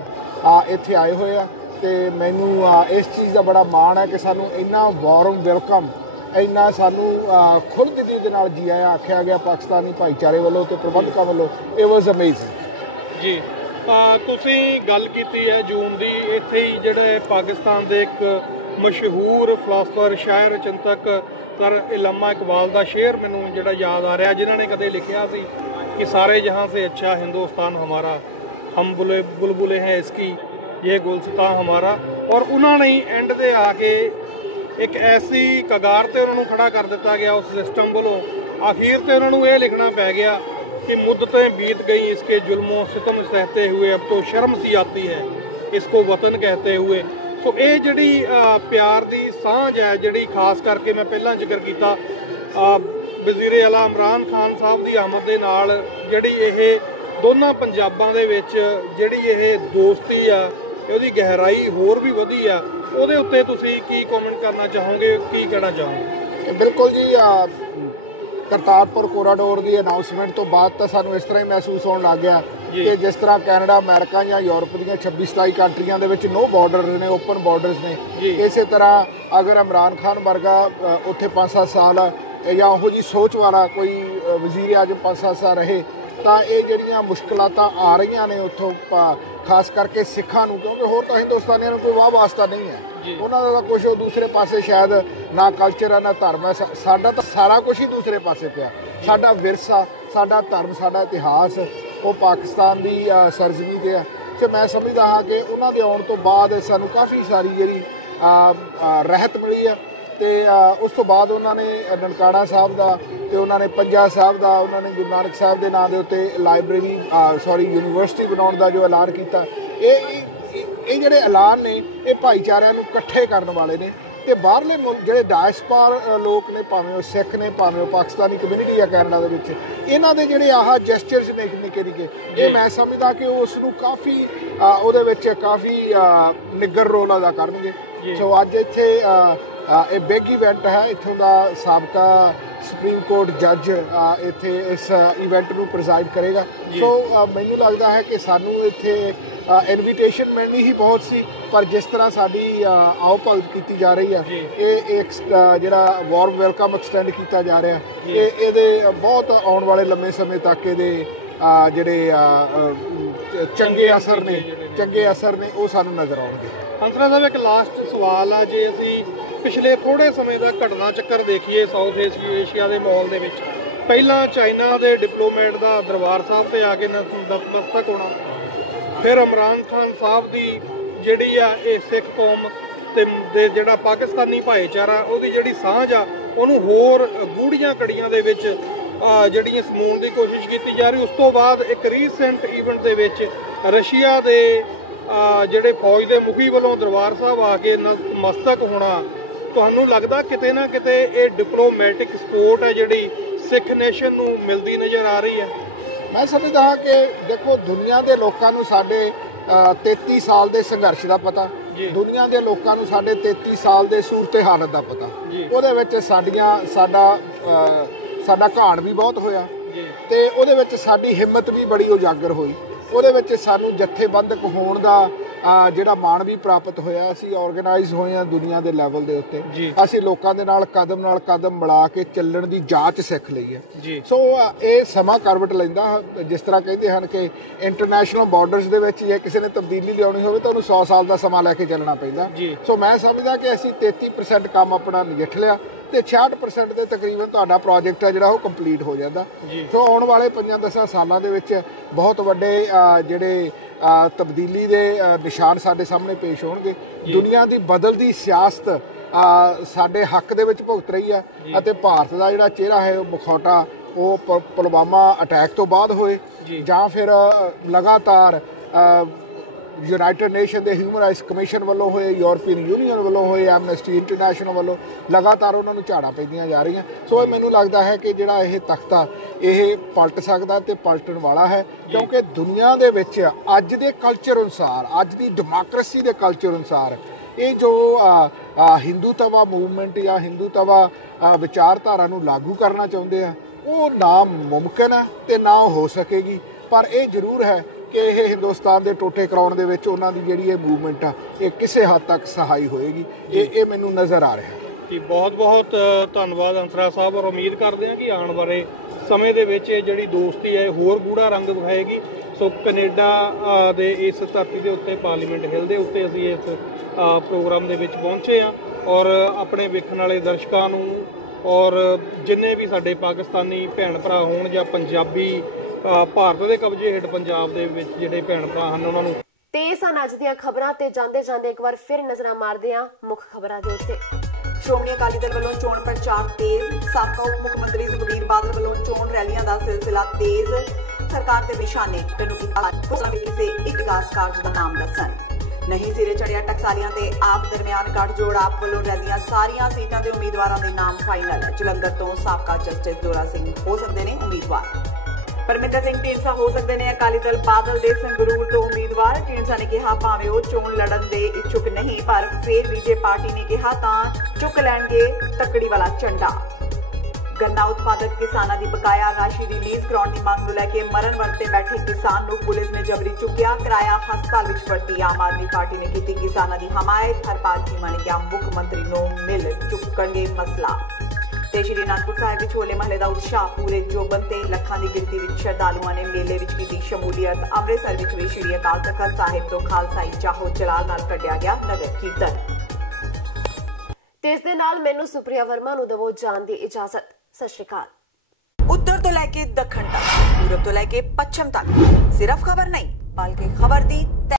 ਇੱਥੇ ਆਏ ਹੋਏ ਆ ਤੇ ਮੈਨੂੰ ਇਸ ਚੀਜ਼ ਦਾ ਬੜਾ ਮਾਣ ਹੈ ਕਿ ਸਾਨੂੰ ਇੰਨਾ ਵਾਰਮ ਵੈਲਕਮ, ਇੰਨਾ ਸਾਨੂੰ ਖੁੱਲ੍ਹਦਿਲੀ ਦੇ ਨਾਲ ਜੀ ਆਇਆ ਆਖਿਆ ਗਿਆ ਪਾਕਿਸਤਾਨੀ ਭਾਈਚਾਰੇ ਵੱਲੋਂ ਤੇ ਪ੍ਰਬੰਧਕਾਂ ਵੱਲੋਂ। ਇਟ ਵਾਜ਼ ਅਮੇਜ਼ਿੰਗ ਜੀ। ਤੁਸੀਂ ਗੱਲ ਕੀਤੀ ਹੈ ਜੂਨ ਦੀ, ਇੱਥੇ ਹੀ ਜਿਹੜੇ ਪਾਕਿਸਤਾਨ ਦੇ ਇੱਕ ਮਸ਼ਹੂਰ ਫਿਲਾਸਫਰ, ਸ਼ਾਇਰ, ਚਿੰਤਕ ਸਰ ਇਲਾਮਾ ਇਕਬਾਲ ਦਾ ਸ਼ੇਰ ਮੈਨੂੰ ਜਿਹੜਾ ਯਾਦ ਆ ਰਿਹਾ, ਜਿਨ੍ਹਾਂ ਨੇ ਕਦੇ ਲਿਖਿਆ ਸੀ कि सारे जहाँ से अच्छा हिंदुस्तान हमारा, हम बुलबुले हैं इसकी, ये गुलस्तां हमारा। और उन्होंने ही एंड दे आके एक ऐसी कगार ते उन्होंने खड़ा कर दिता गया उस सिस्टम वालों, आखिर ते उन्होंने ये लिखना पै गया कि मुद्दतें बीत गई इसके जुल्मों सितम सहते हुए, अब तो शर्म सी आती है इसको वतन कहते हुए। तो ये जिहड़ी प्यार दी सांझ है, जिहड़ी खास करके मैं पहला जिक्र किया ਵਜ਼ੀਰ ਆਲਾ ਇਮਰਾਨ ਖਾਨ ਸਾਹਿਬ ਦੀ ਆਮਦ ਦੇ ਨਾਲ ਜਿਹੜੀ ਇਹ ਦੋਨਾਂ ਪੰਜਾਬਾਂ ਦੇ ਵਿੱਚ ਜਿਹੜੀ ਇਹ ਦੋਸਤੀ ਆ, ਉਹਦੀ ਗਹਿਰਾਈ ਹੋਰ ਵੀ ਵਧੀ ਆ। ਉਹਦੇ ਉੱਤੇ ਤੁਸੀਂ ਕੀ ਕਮੈਂਟ ਕਰਨਾ ਚਾਹੋਗੇ, ਕੀ ਕਹਿਣਾ ਚਾਹੋਗੇ? ਬਿਲਕੁਲ ਜੀ, ਕਰਤਾਰਪੁਰ ਕੋਰੀਡੋਰ ਦੀ ਅਨਾਉਂਸਮੈਂਟ ਤੋਂ ਬਾਅਦ ਤਾਂ ਸਾਨੂੰ ਇਸ ਤਰ੍ਹਾਂ ਹੀ ਮਹਿਸੂਸ ਹੋਣ ਲੱਗ ਗਿਆ ਕਿ ਜਿਸ ਤਰ੍ਹਾਂ ਕੈਨੇਡਾ, ਅਮਰੀਕਾ ਜਾਂ ਯੂਰਪ ਦੀਆਂ 26-27 ਕੰਟਰੀਆਂ ਦੇ ਵਿੱਚ ਨੋ ਬਾਰਡਰ ਨੇ, ਓਪਨ ਬਾਰਡਰਸ ਨੇ, ਇਸੇ ਤਰ੍ਹਾਂ ਅਗਰ ਇਮਰਾਨ ਖਾਨ ਵਰਗਾ ਉੱਥੇ 5-7 ਸਾਲ ਜਾਂ ਉਹੋ ਜਿਹੀ ਸੋਚ ਵਾਲਾ ਕੋਈ ਵਜ਼ੀਰ ਆਜ਼ਮ 5-7 ਸਾਲ ਰਹੇ ਤਾਂ ਇਹ ਜਿਹੜੀਆਂ ਮੁਸ਼ਕਲਾਂ ਆ ਰਹੀਆਂ ਨੇ ਉੱਥੋਂ ਖਾਸ ਕਰਕੇ ਸਿੱਖਾਂ ਨੂੰ, ਕਿਉਂਕਿ ਹੋਰ ਤਾਂ ਹਿੰਦੁਸਤਾਨੀਆਂ ਨੂੰ ਕੋਈ ਵਾਹ ਵਾਸਤਾ ਨਹੀਂ ਹੈ, ਉਹਨਾਂ ਦਾ ਤਾਂ ਕੁਛ ਦੂਸਰੇ ਪਾਸੇ ਸ਼ਾਇਦ ਨਾ ਕਲਚਰ ਹੈ ਨਾ ਧਰਮ ਹੈ। ਸਾਡਾ ਤਾਂ ਸਾਰਾ ਕੁਛ ਹੀ ਦੂਸਰੇ ਪਾਸੇ ਪਿਆ। ਸਾਡਾ ਵਿਰਸਾ, ਸਾਡਾ ਧਰਮ, ਸਾਡਾ ਇਤਿਹਾਸ ਉਹ ਪਾਕਿਸਤਾਨ ਦੀ ਸਰਜ਼ਮੀਂ 'ਤੇ ਆ। ਅਤੇ ਮੈਂ ਸਮਝਦਾ ਹਾਂ ਕਿ ਉਹਨਾਂ ਦੇ ਆਉਣ ਤੋਂ ਬਾਅਦ ਸਾਨੂੰ ਕਾਫੀ ਸਾਰੀ ਜਿਹੜੀ ਰਹਿਤ ਮਿਲੀ ਆ। ਅਤੇ ਉਸ ਤੋਂ ਬਾਅਦ ਉਹਨਾਂ ਨੇ ਨਨਕਾਣਾ ਸਾਹਿਬ ਦਾ ਅਤੇ ਉਹਨਾਂ ਨੇ ਪੰਜਾ ਸਾਹਿਬ ਦਾ, ਉਹਨਾਂ ਨੇ ਗੁਰੂ ਨਾਨਕ ਸਾਹਿਬ ਦੇ ਨਾਂ ਦੇ ਉੱਤੇ ਯੂਨੀਵਰਸਿਟੀ ਬਣਾਉਣ ਦਾ ਜੋ ਐਲਾਨ ਕੀਤਾ, ਇਹ ਜਿਹੜੇ ਐਲਾਨ ਨੇ ਇਹ ਭਾਈਚਾਰਿਆਂ ਨੂੰ ਇਕੱਠੇ ਕਰਨ ਵਾਲੇ ਨੇ। ਅਤੇ ਬਾਹਰਲੇ ਮੁਲਕ ਜਿਹੜੇ ਡਾਇਸਪੋਰਾ ਲੋਕ ਨੇ, ਭਾਵੇਂ ਉਹ ਸਿੱਖ ਨੇ, ਭਾਵੇਂ ਉਹ ਪਾਕਿਸਤਾਨੀ ਕਮਿਊਨਿਟੀ ਆ ਕੈਨੇਡਾ ਦੇ ਵਿੱਚ, ਇਹਨਾਂ ਦੇ ਜਿਹੜੇ ਜੈਸਚਰਸ ਨੇ ਨਿੱਕੇ ਨਿੱਕੇ, ਇਹ ਮੈਂ ਸਮਝਦਾ ਕਿ ਉਸ ਨੂੰ ਕਾਫੀ ਉਹਦੇ ਵਿੱਚ ਕਾਫੀ ਨਿੱਗਰ ਰੋਲ ਅਦਾ ਕਰਨਗੇ। ਸੋ ਅੱਜ ਇੱਥੇ ਇਹ ਬਿਗ ਇਵੈਂਟ ਹੈ। ਇੱਥੋਂ ਦਾ ਸਾਬਕਾ ਸੁਪਰੀਮ ਕੋਰਟ ਜੱਜ ਇੱਥੇ ਇਸ ਇਵੈਂਟ ਨੂੰ ਪ੍ਰੈਜ਼ਾਈਡ ਕਰੇਗਾ। ਸੋ ਮੈਨੂੰ ਲੱਗਦਾ ਹੈ ਕਿ ਸਾਨੂੰ ਇੱਥੇ ਇਨਵੀਟੇਸ਼ਨ ਮਿਲਣੀ ਹੀ ਬਹੁਤ ਸੀ, ਪਰ ਜਿਸ ਤਰ੍ਹਾਂ ਸਾਡੀ ਆਓ ਭਗਤ ਕੀਤੀ ਜਾ ਰਹੀ ਹੈ, ਇਹ ਇੱਕ ਜਿਹੜਾ ਵਾਰਮ ਵੈਲਕਮ ਐਕਸਟੈਂਡ ਕੀਤਾ ਜਾ ਰਿਹਾ, ਇਹਦੇ ਬਹੁਤ ਆਉਣ ਵਾਲੇ ਲੰਮੇ ਸਮੇਂ ਤੱਕ ਇਹਦੇ ਜਿਹੜੇ ਚੰਗੇ ਅਸਰ ਨੇ ਉਹ ਸਾਨੂੰ ਨਜ਼ਰ ਆਉਣਗੇ। ਹੰਸਰਾਜ ਸਾਹਿਬ, ਇੱਕ ਲਾਸਟ ਸਵਾਲ ਆ, ਜੇ ਅਸੀਂ ਪਿਛਲੇ ਥੋੜ੍ਹੇ ਸਮੇਂ ਦਾ ਘਟਨਾ ਚੱਕਰ ਦੇਖੀਏ ਸਾਊਥ ਏਸ਼ੀਆ ਦੇ ਮਾਹੌਲ ਦੇ ਵਿੱਚ, ਪਹਿਲਾਂ ਚਾਈਨਾ ਦੇ ਡਿਪਲੋਮੈਟ ਦਾ ਦਰਬਾਰ ਸਾਹਿਬ 'ਤੇ ਆ ਕੇ ਨਤਮਸਤਕ ਹੋਣਾ, ਫਿਰ ਇਮਰਾਨ ਖਾਨ ਸਾਹਿਬ ਦੀ ਜਿਹੜੀ ਆ ਇਹ ਸਿੱਖ ਕੌਮ ਤੇ ਜਿਹੜਾ ਪਾਕਿਸਤਾਨੀ ਭਾਈਚਾਰਾ ਉਹਦੀ ਜਿਹੜੀ ਸਾਂਝ ਆ ਉਹਨੂੰ ਹੋਰ ਗੂੜ੍ਹੀਆਂ ਕੜੀਆਂ ਦੇ ਵਿੱਚ ਜਿਹੜੀਆਂ ਸਮੂਣ ਦੀ ਕੋਸ਼ਿਸ਼ ਕੀਤੀ ਜਾ ਰਹੀ। ਉਸ ਤੋਂ ਬਾਅਦ ਇੱਕ ਰੀਸੈਂਟ ਈਵੈਂਟ ਦੇ ਵਿੱਚ ਰਸ਼ੀਆ ਦੇ ਜਿਹੜੇ ਫੌਜ ਦੇ ਮੁਖੀ ਵੱਲੋਂ ਦਰਬਾਰ ਸਾਹਿਬ ਆ ਕੇ ਨਤਮਸਤਕ ਹੋਣਾ, ਤੁਹਾਨੂੰ ਲੱਗਦਾ ਕਿਤੇ ਨਾ ਕਿਤੇ ਇਹ ਡਿਪਲੋਮੈਟਿਕ ਸਪੋਰਟ ਹੈ ਜਿਹੜੀ ਸਿੱਖ ਨੇਸ਼ਨ ਨੂੰ ਮਿਲਦੀ ਨਜ਼ਰ ਆ ਰਹੀ ਹੈ? ਮੈਂ ਸਮਝਦਾ ਹਾਂ ਕਿ ਦੇਖੋ, ਦੁਨੀਆ ਦੇ ਲੋਕਾਂ ਨੂੰ ਸਾਡੇ 33 ਸਾਲ ਦੇ ਸੰਘਰਸ਼ ਦਾ ਪਤਾ, ਦੁਨੀਆ ਦੇ ਲੋਕਾਂ ਨੂੰ ਸਾਡੇ 33 ਸਾਲ ਦੇ ਸੂਰਤ ਹਾਲਤ ਦਾ ਪਤਾ। ਉਹਦੇ ਵਿੱਚ ਸਾਡਾ ਘਾਣ ਵੀ ਬਹੁਤ ਹੋਇਆ ਤੇ ਉਹਦੇ ਵਿੱਚ ਸਾਡੀ ਹਿੰਮਤ ਵੀ ਬੜੀ ਉਜਾਗਰ ਹੋਈ। ਉਹਦੇ ਵਿੱਚ ਸਾਨੂੰ ਜਥੇਬੰਦਕ ਹੋਣ ਦਾ ਜਿਹੜਾ ਮਾਣ ਵੀ ਪ੍ਰਾਪਤ ਹੋਇਆ। ਅਸੀਂ ਆਰਗੇਨਾਈਜ਼ ਹੋਏ ਹਾਂ ਦੁਨੀਆ ਦੇ ਲੈਵਲ ਦੇ ਉੱਤੇ, ਅਸੀਂ ਲੋਕਾਂ ਦੇ ਨਾਲ ਕਦਮ ਮਿਲਾ ਕੇ ਚੱਲਣ ਦੀ ਜਾਂਚ ਸਿੱਖ ਲਈ ਹੈ। ਸੋ ਇਹ ਸਮਾਂ ਕਰਵਟ ਲੈਂਦਾ, ਜਿਸ ਤਰ੍ਹਾਂ ਕਹਿੰਦੇ ਹਨ ਕਿ ਇੰਟਰਨੈਸ਼ਨਲ ਬਾਰਡਰਸ ਦੇ ਵਿੱਚ ਜੇ ਕਿਸੇ ਨੇ ਤਬਦੀਲੀ ਲਿਆਉਣੀ ਹੋਵੇ ਤਾਂ ਉਹਨੂੰ 100 ਸਾਲ ਦਾ ਸਮਾਂ ਲੈ ਕੇ ਚੱਲਣਾ ਪੈਂਦਾ। ਸੋ ਮੈਂ ਸਮਝਦਾ ਕਿ ਅਸੀਂ 33% ਕੰਮ ਆਪਣਾ ਨਜਿੱਠ ਲਿਆ ਤੇ 66% ਦੇ ਤਕਰੀਬਨ ਤੁਹਾਡਾ ਪ੍ਰੋਜੈਕਟ ਹੈ ਜਿਹੜਾ ਉਹ ਕੰਪਲੀਟ ਹੋ ਜਾਂਦਾ। ਸੋ ਆਉਣ ਵਾਲੇ 5-10 ਸਾਲਾਂ ਦੇ ਵਿੱਚ ਬਹੁਤ ਵੱਡੇ ਜਿਹੜੇ ਤਬਦੀਲੀ ਦੇ ਨਿਸ਼ਾਨ ਸਾਡੇ ਸਾਹਮਣੇ ਪੇਸ਼ ਹੋਣਗੇ। ਦੁਨੀਆ ਦੀ ਬਦਲਦੀ ਸਿਆਸਤ ਸਾਡੇ ਹੱਕ ਦੇ ਵਿੱਚ ਭੁਗਤ ਰਹੀ ਹੈ ਅਤੇ ਭਾਰਤ ਦਾ ਜਿਹੜਾ ਚਿਹਰਾ ਹੈ ਉਹ ਮੁਖੌਟਾ ਉਹ ਪੁਲਵਾਮਾ ਅਟੈਕ ਤੋਂ ਬਾਅਦ ਹੋਏ ਜਾਂ ਫਿਰ ਲਗਾਤਾਰ ਯੂਨਾਈਟਿਡ ਨੇਸ਼ਨ ਦੇ ਹਿਊਮਨ ਰਾਈਟਸ ਕਮਿਸ਼ਨ ਵੱਲੋਂ ਹੋਏ, ਯੂਰਪੀਅਨ ਯੂਨੀਅਨ ਵੱਲੋਂ ਹੋਏ, ਐਮਨੈਸਟੀ ਇੰਟਰਨੈਸ਼ਨਲ ਵੱਲੋਂ ਲਗਾਤਾਰ ਉਹਨਾਂ ਨੂੰ ਝਾੜਾਂ ਪੈਂਦੀਆਂ ਜਾ ਰਹੀਆਂ। ਸੋ ਇਹ ਮੈਨੂੰ ਲੱਗਦਾ ਹੈ ਕਿ ਜਿਹੜਾ ਇਹ ਤਖਤਾ ਇਹ ਪਲਟ ਸਕਦਾ ਤੇ ਪਲਟਣ ਵਾਲਾ ਹੈ, ਕਿਉਂਕਿ ਦੁਨੀਆ ਦੇ ਵਿੱਚ ਅੱਜ ਦੇ ਕਲਚਰ ਅਨੁਸਾਰ, ਅੱਜ ਦੀ ਡੈਮੋਕ੍ਰੇਸੀ ਦੇ ਕਲਚਰ ਅਨੁਸਾਰ ਇਹ ਜੋ ਹਿੰਦੂਤਵਾ ਮੂਵਮੈਂਟ ਜਾਂ ਹਿੰਦੂਤਵਾ ਵਿਚਾਰਧਾਰਾ ਨੂੰ ਲਾਗੂ ਕਰਨਾ ਚਾਹੁੰਦੇ ਆ ਉਹ ਨਾ ਮੁਮਕਿਨ ਹੈ ਤੇ ਨਾ ਹੋ ਸਕੇਗੀ। ਪਰ ਇਹ ਜ਼ਰੂਰ ਹੈ ਕਿ ਇਹ ਹਿੰਦੁਸਤਾਨ ਦੇ ਟੋਟੇ ਕਰਾਉਣ ਦੇ ਵਿੱਚ ਉਹਨਾਂ ਦੀ ਜਿਹੜੀ ਇਹ ਮੂਵਮੈਂਟ ਆ ਇਹ ਕਿਸੇ ਹੱਦ ਤੱਕ ਸਹਾਈ ਹੋਏਗੀ। ਇਹ ਮੈਨੂੰ ਨਜ਼ਰ ਆ ਰਿਹਾ ਜੀ। ਬਹੁਤ ਬਹੁਤ ਧੰਨਵਾਦ ਹੰਸਰਾਜ ਸਾਹਿਬ, ਔਰ ਉਮੀਦ ਕਰਦੇ ਹਾਂ ਕਿ ਆਉਣ ਵਾਲੇ ਸਮੇਂ ਦੇ ਵਿੱਚ ਇਹ ਜਿਹੜੀ ਦੋਸਤੀ ਹੈ ਹੋਰ ਗੂੜਾ ਰੰਗ ਵਿਖਾਏਗੀ। ਸੋ ਕੈਨੇਡਾ ਦੇ ਇਸ ਧਰਤੀ ਦੇ ਉੱਤੇ, ਪਾਰਲੀਮੈਂਟ ਹਿੱਲ ਦੇ ਉੱਤੇ ਅਸੀਂ ਇਸ ਪ੍ਰੋਗਰਾਮ ਦੇ ਵਿੱਚ ਪਹੁੰਚੇ ਹਾਂ ਔਰ ਆਪਣੇ ਵੇਖਣ ਵਾਲੇ ਦਰਸ਼ਕਾਂ ਨੂੰ ਔਰ ਜਿੰਨੇ ਵੀ ਸਾਡੇ ਪਾਕਿਸਤਾਨੀ ਭੈਣ ਭਰਾ ਹੋਣ ਜਾਂ ਪੰਜਾਬੀ ਭਾਰਤ ਦੇ ਕਬਜ਼ੇ ਹੇਠ ਪੰਜਾਬ ਦੇ ਵਿੱਚ ਜਿਹੜੇ ਭੈਣ ਭਰਾ ਹਨ ਉਹਨਾਂ ਨੂੰ। ਤੇ ਸਨ ਅੱਜ ਦੀਆਂ ਖਬਰਾਂ ਤੇ ਜਾਂਦੇ ਇੱਕ ਵਾਰ ਫਿਰ ਨਜ਼ਰਾਂ ਮਾਰਦੇ ਹਾਂ ਮੁੱਖ ਖਬਰਾਂ ਦੇ ਉੱਤੇ। ਸ਼੍ਰੋਮਣੀ ਅਕਾਲੀ ਦਲ ਵੱਲੋਂ ਚੋਣ ਪ੍ਰਚਾਰ ਤੇਜ਼, ਸਾਬਕਾ ਉਪ ਮੁੱਖ ਮੰਤਰੀ ਸੁਖਬੀਰ ਬਾਦਲ ਵੱਲੋਂ ਚੋਣ ਰੈਲੀਆਂ ਦਾ ਸਿਲਸਿਲਾ ਤੇਜ਼, ਸਰਕਾਰ ਦੇ ਨਿਸ਼ਾਨੇ ਤੈਨੂੰ ਕਿਸੇ ਇੱਕ ਵਿਕਾਸ ਕਾਰਜ ਦਾ ਨਾਮ ਦੱਸਣ। ਨਹੀਂ ਸਿਰੇ ਚੜਿਆ ਟਕਸਾਲੀਆਂ ਤੇ ਆਪ ਦਰਮਿਆਨ ਗੱਠਜੋੜ, ਆਪ ਵੱਲੋਂ ਰੈਲੀਆਂ ਸਾਰੀਆਂ ਸੀਟਾਂ ਦੇ ਉਮੀਦਵਾਰਾਂ ਦੇ ਨਾਮ ਫਾਈਨਲ। ਜਲੰਧਰ ਤੋਂ ਸਾਬਕਾ ਜਸਟਿਸ ਦੋਰਾ ਸਿੰਘ ਹੋ ਸਕਦੇ ਨੇ ਉਮੀਦਵਾਰ। ਪਰਮਿੰਦਰ ਸਿੰਘ ਢੀਂਡਸਾ ਹੋ ਸਕਦੇ ਨੇ ਅਕਾਲੀ ਦਲ ਬਾਦਲ ਦੇ ਸੰਗਰੂਰ ਤੋਂ ਉਮੀਦਵਾਰ। ਢੀਂਡਸਾ ਨੇ ਕਿਹਾ ਭਾਵੇਂ ਉਹ ਚੋਣ ਲੜਨ ਦੇ ਇੱਛੁਕ ਨਹੀਂ ਪਰ ਫਿਰ ਵੀ ਜੇ ਪਾਰਟੀ ਨੇ ਕਿਹਾ ਤਾਂ ਚੁੱਕ ਲੈਣਗੇ ਤੱਕੜੀ ਵਾਲਾ ਝੰਡਾ। ਗੰਨਾ ਉਤਪਾਦਕ ਕਿਸਾਨਾਂ ਦੀ ਬਕਾਇਆ ਰਾਸ਼ੀ ਰਿਲੀਜ਼ ਕਰਾਉਣ ਦੀ ਮੰਗ ਨੂੰ ਲੈ ਕੇ ਮਰਨ ਵਰਤ ਤੇ ਬੈਠੇ ਕਿਸਾਨ ਨੂੰ ਪੁਲਿਸ ਨੇ ਜਬਰੀ ਚੁੱਕਿਆ, ਕਰਾਇਆ ਹਸਪਤਾਲ ਵਿੱਚ ਭਰਤੀ। ਆਮ ਆਦਮੀ ਪਾਰਟੀ ਨੇ ਕੀਤੀ ਕਿਸਾਨਾਂ ਦੀ ਹਮਾਇਤ। ਹਰਪਾਲ ਚੀਮਾ ਨੇ ਕਿਹਾ ਮੁੱਖ ਮੰਤਰੀ ਨੂੰ ਮਿਲ ਚੁੱਕਣਗੇ ਮਸਲਾ। ਤੇ ਸ਼੍ਰੀ ਅਨੰਦਪੁਰ ਸਾਹਿਬ ਵਿੱਚ ਹੋਲੇ ਮਹੱਲੇ ਦਾ ਉਤਸ਼ਾਹ ਪੂਰੇ ਜੋਬਨ ਤੇ ਲੱਖਾਂ ਦੀ ਗਿਣਤੀ ਵਿੱਚ ਸ਼ਰਧਾਲੂਆਂ ਨੇ ਮੇਲੇ ਵਿੱਚ ਕੀਤੀ ਸ਼ਮੂਲੀਅਤ। ਅੰਮ੍ਰਿਤਸਰ ਵਿੱਚ ਵੀ ਸ਼੍ਰੀ ਅਕਾਲ ਤਖ਼ਤ ਸਾਹਿਬ ਤੋਂ ਖਾਲਸਾਈ ਚਾਹੋ ਚਲਾਲ ਨਾਲ ਕੱਢਿਆ ਗਿਆ ਨਗਰ ਕੀਰਤਨ। ਤੇ ਇਸ ਦੇ ਨਾਲ ਮੈਨੂੰ ਸੁਪ੍ਰਿਆ ਵਰਮਾ ਨੂੰ ਦਵੋ ਜਾਣ ਦੀ ਇਜਾਜ਼ਤ। ਸਤਿ ਸ਼੍ਰੀ ਅਕਾਲ। ਉੱਤਰ ਤੋਂ ਲੈ ਕੇ ਦੱਖਣ ਤੱਕ, ਪੂਰਬ ਤੋਂ ਲੈ ਕੇ ਪੱਛਮ ਤੱਕ, ਸਿਰਫ ਖਬਰ ਨਹੀਂ ਬਲਕਿ ਖਬਰ ਦੀ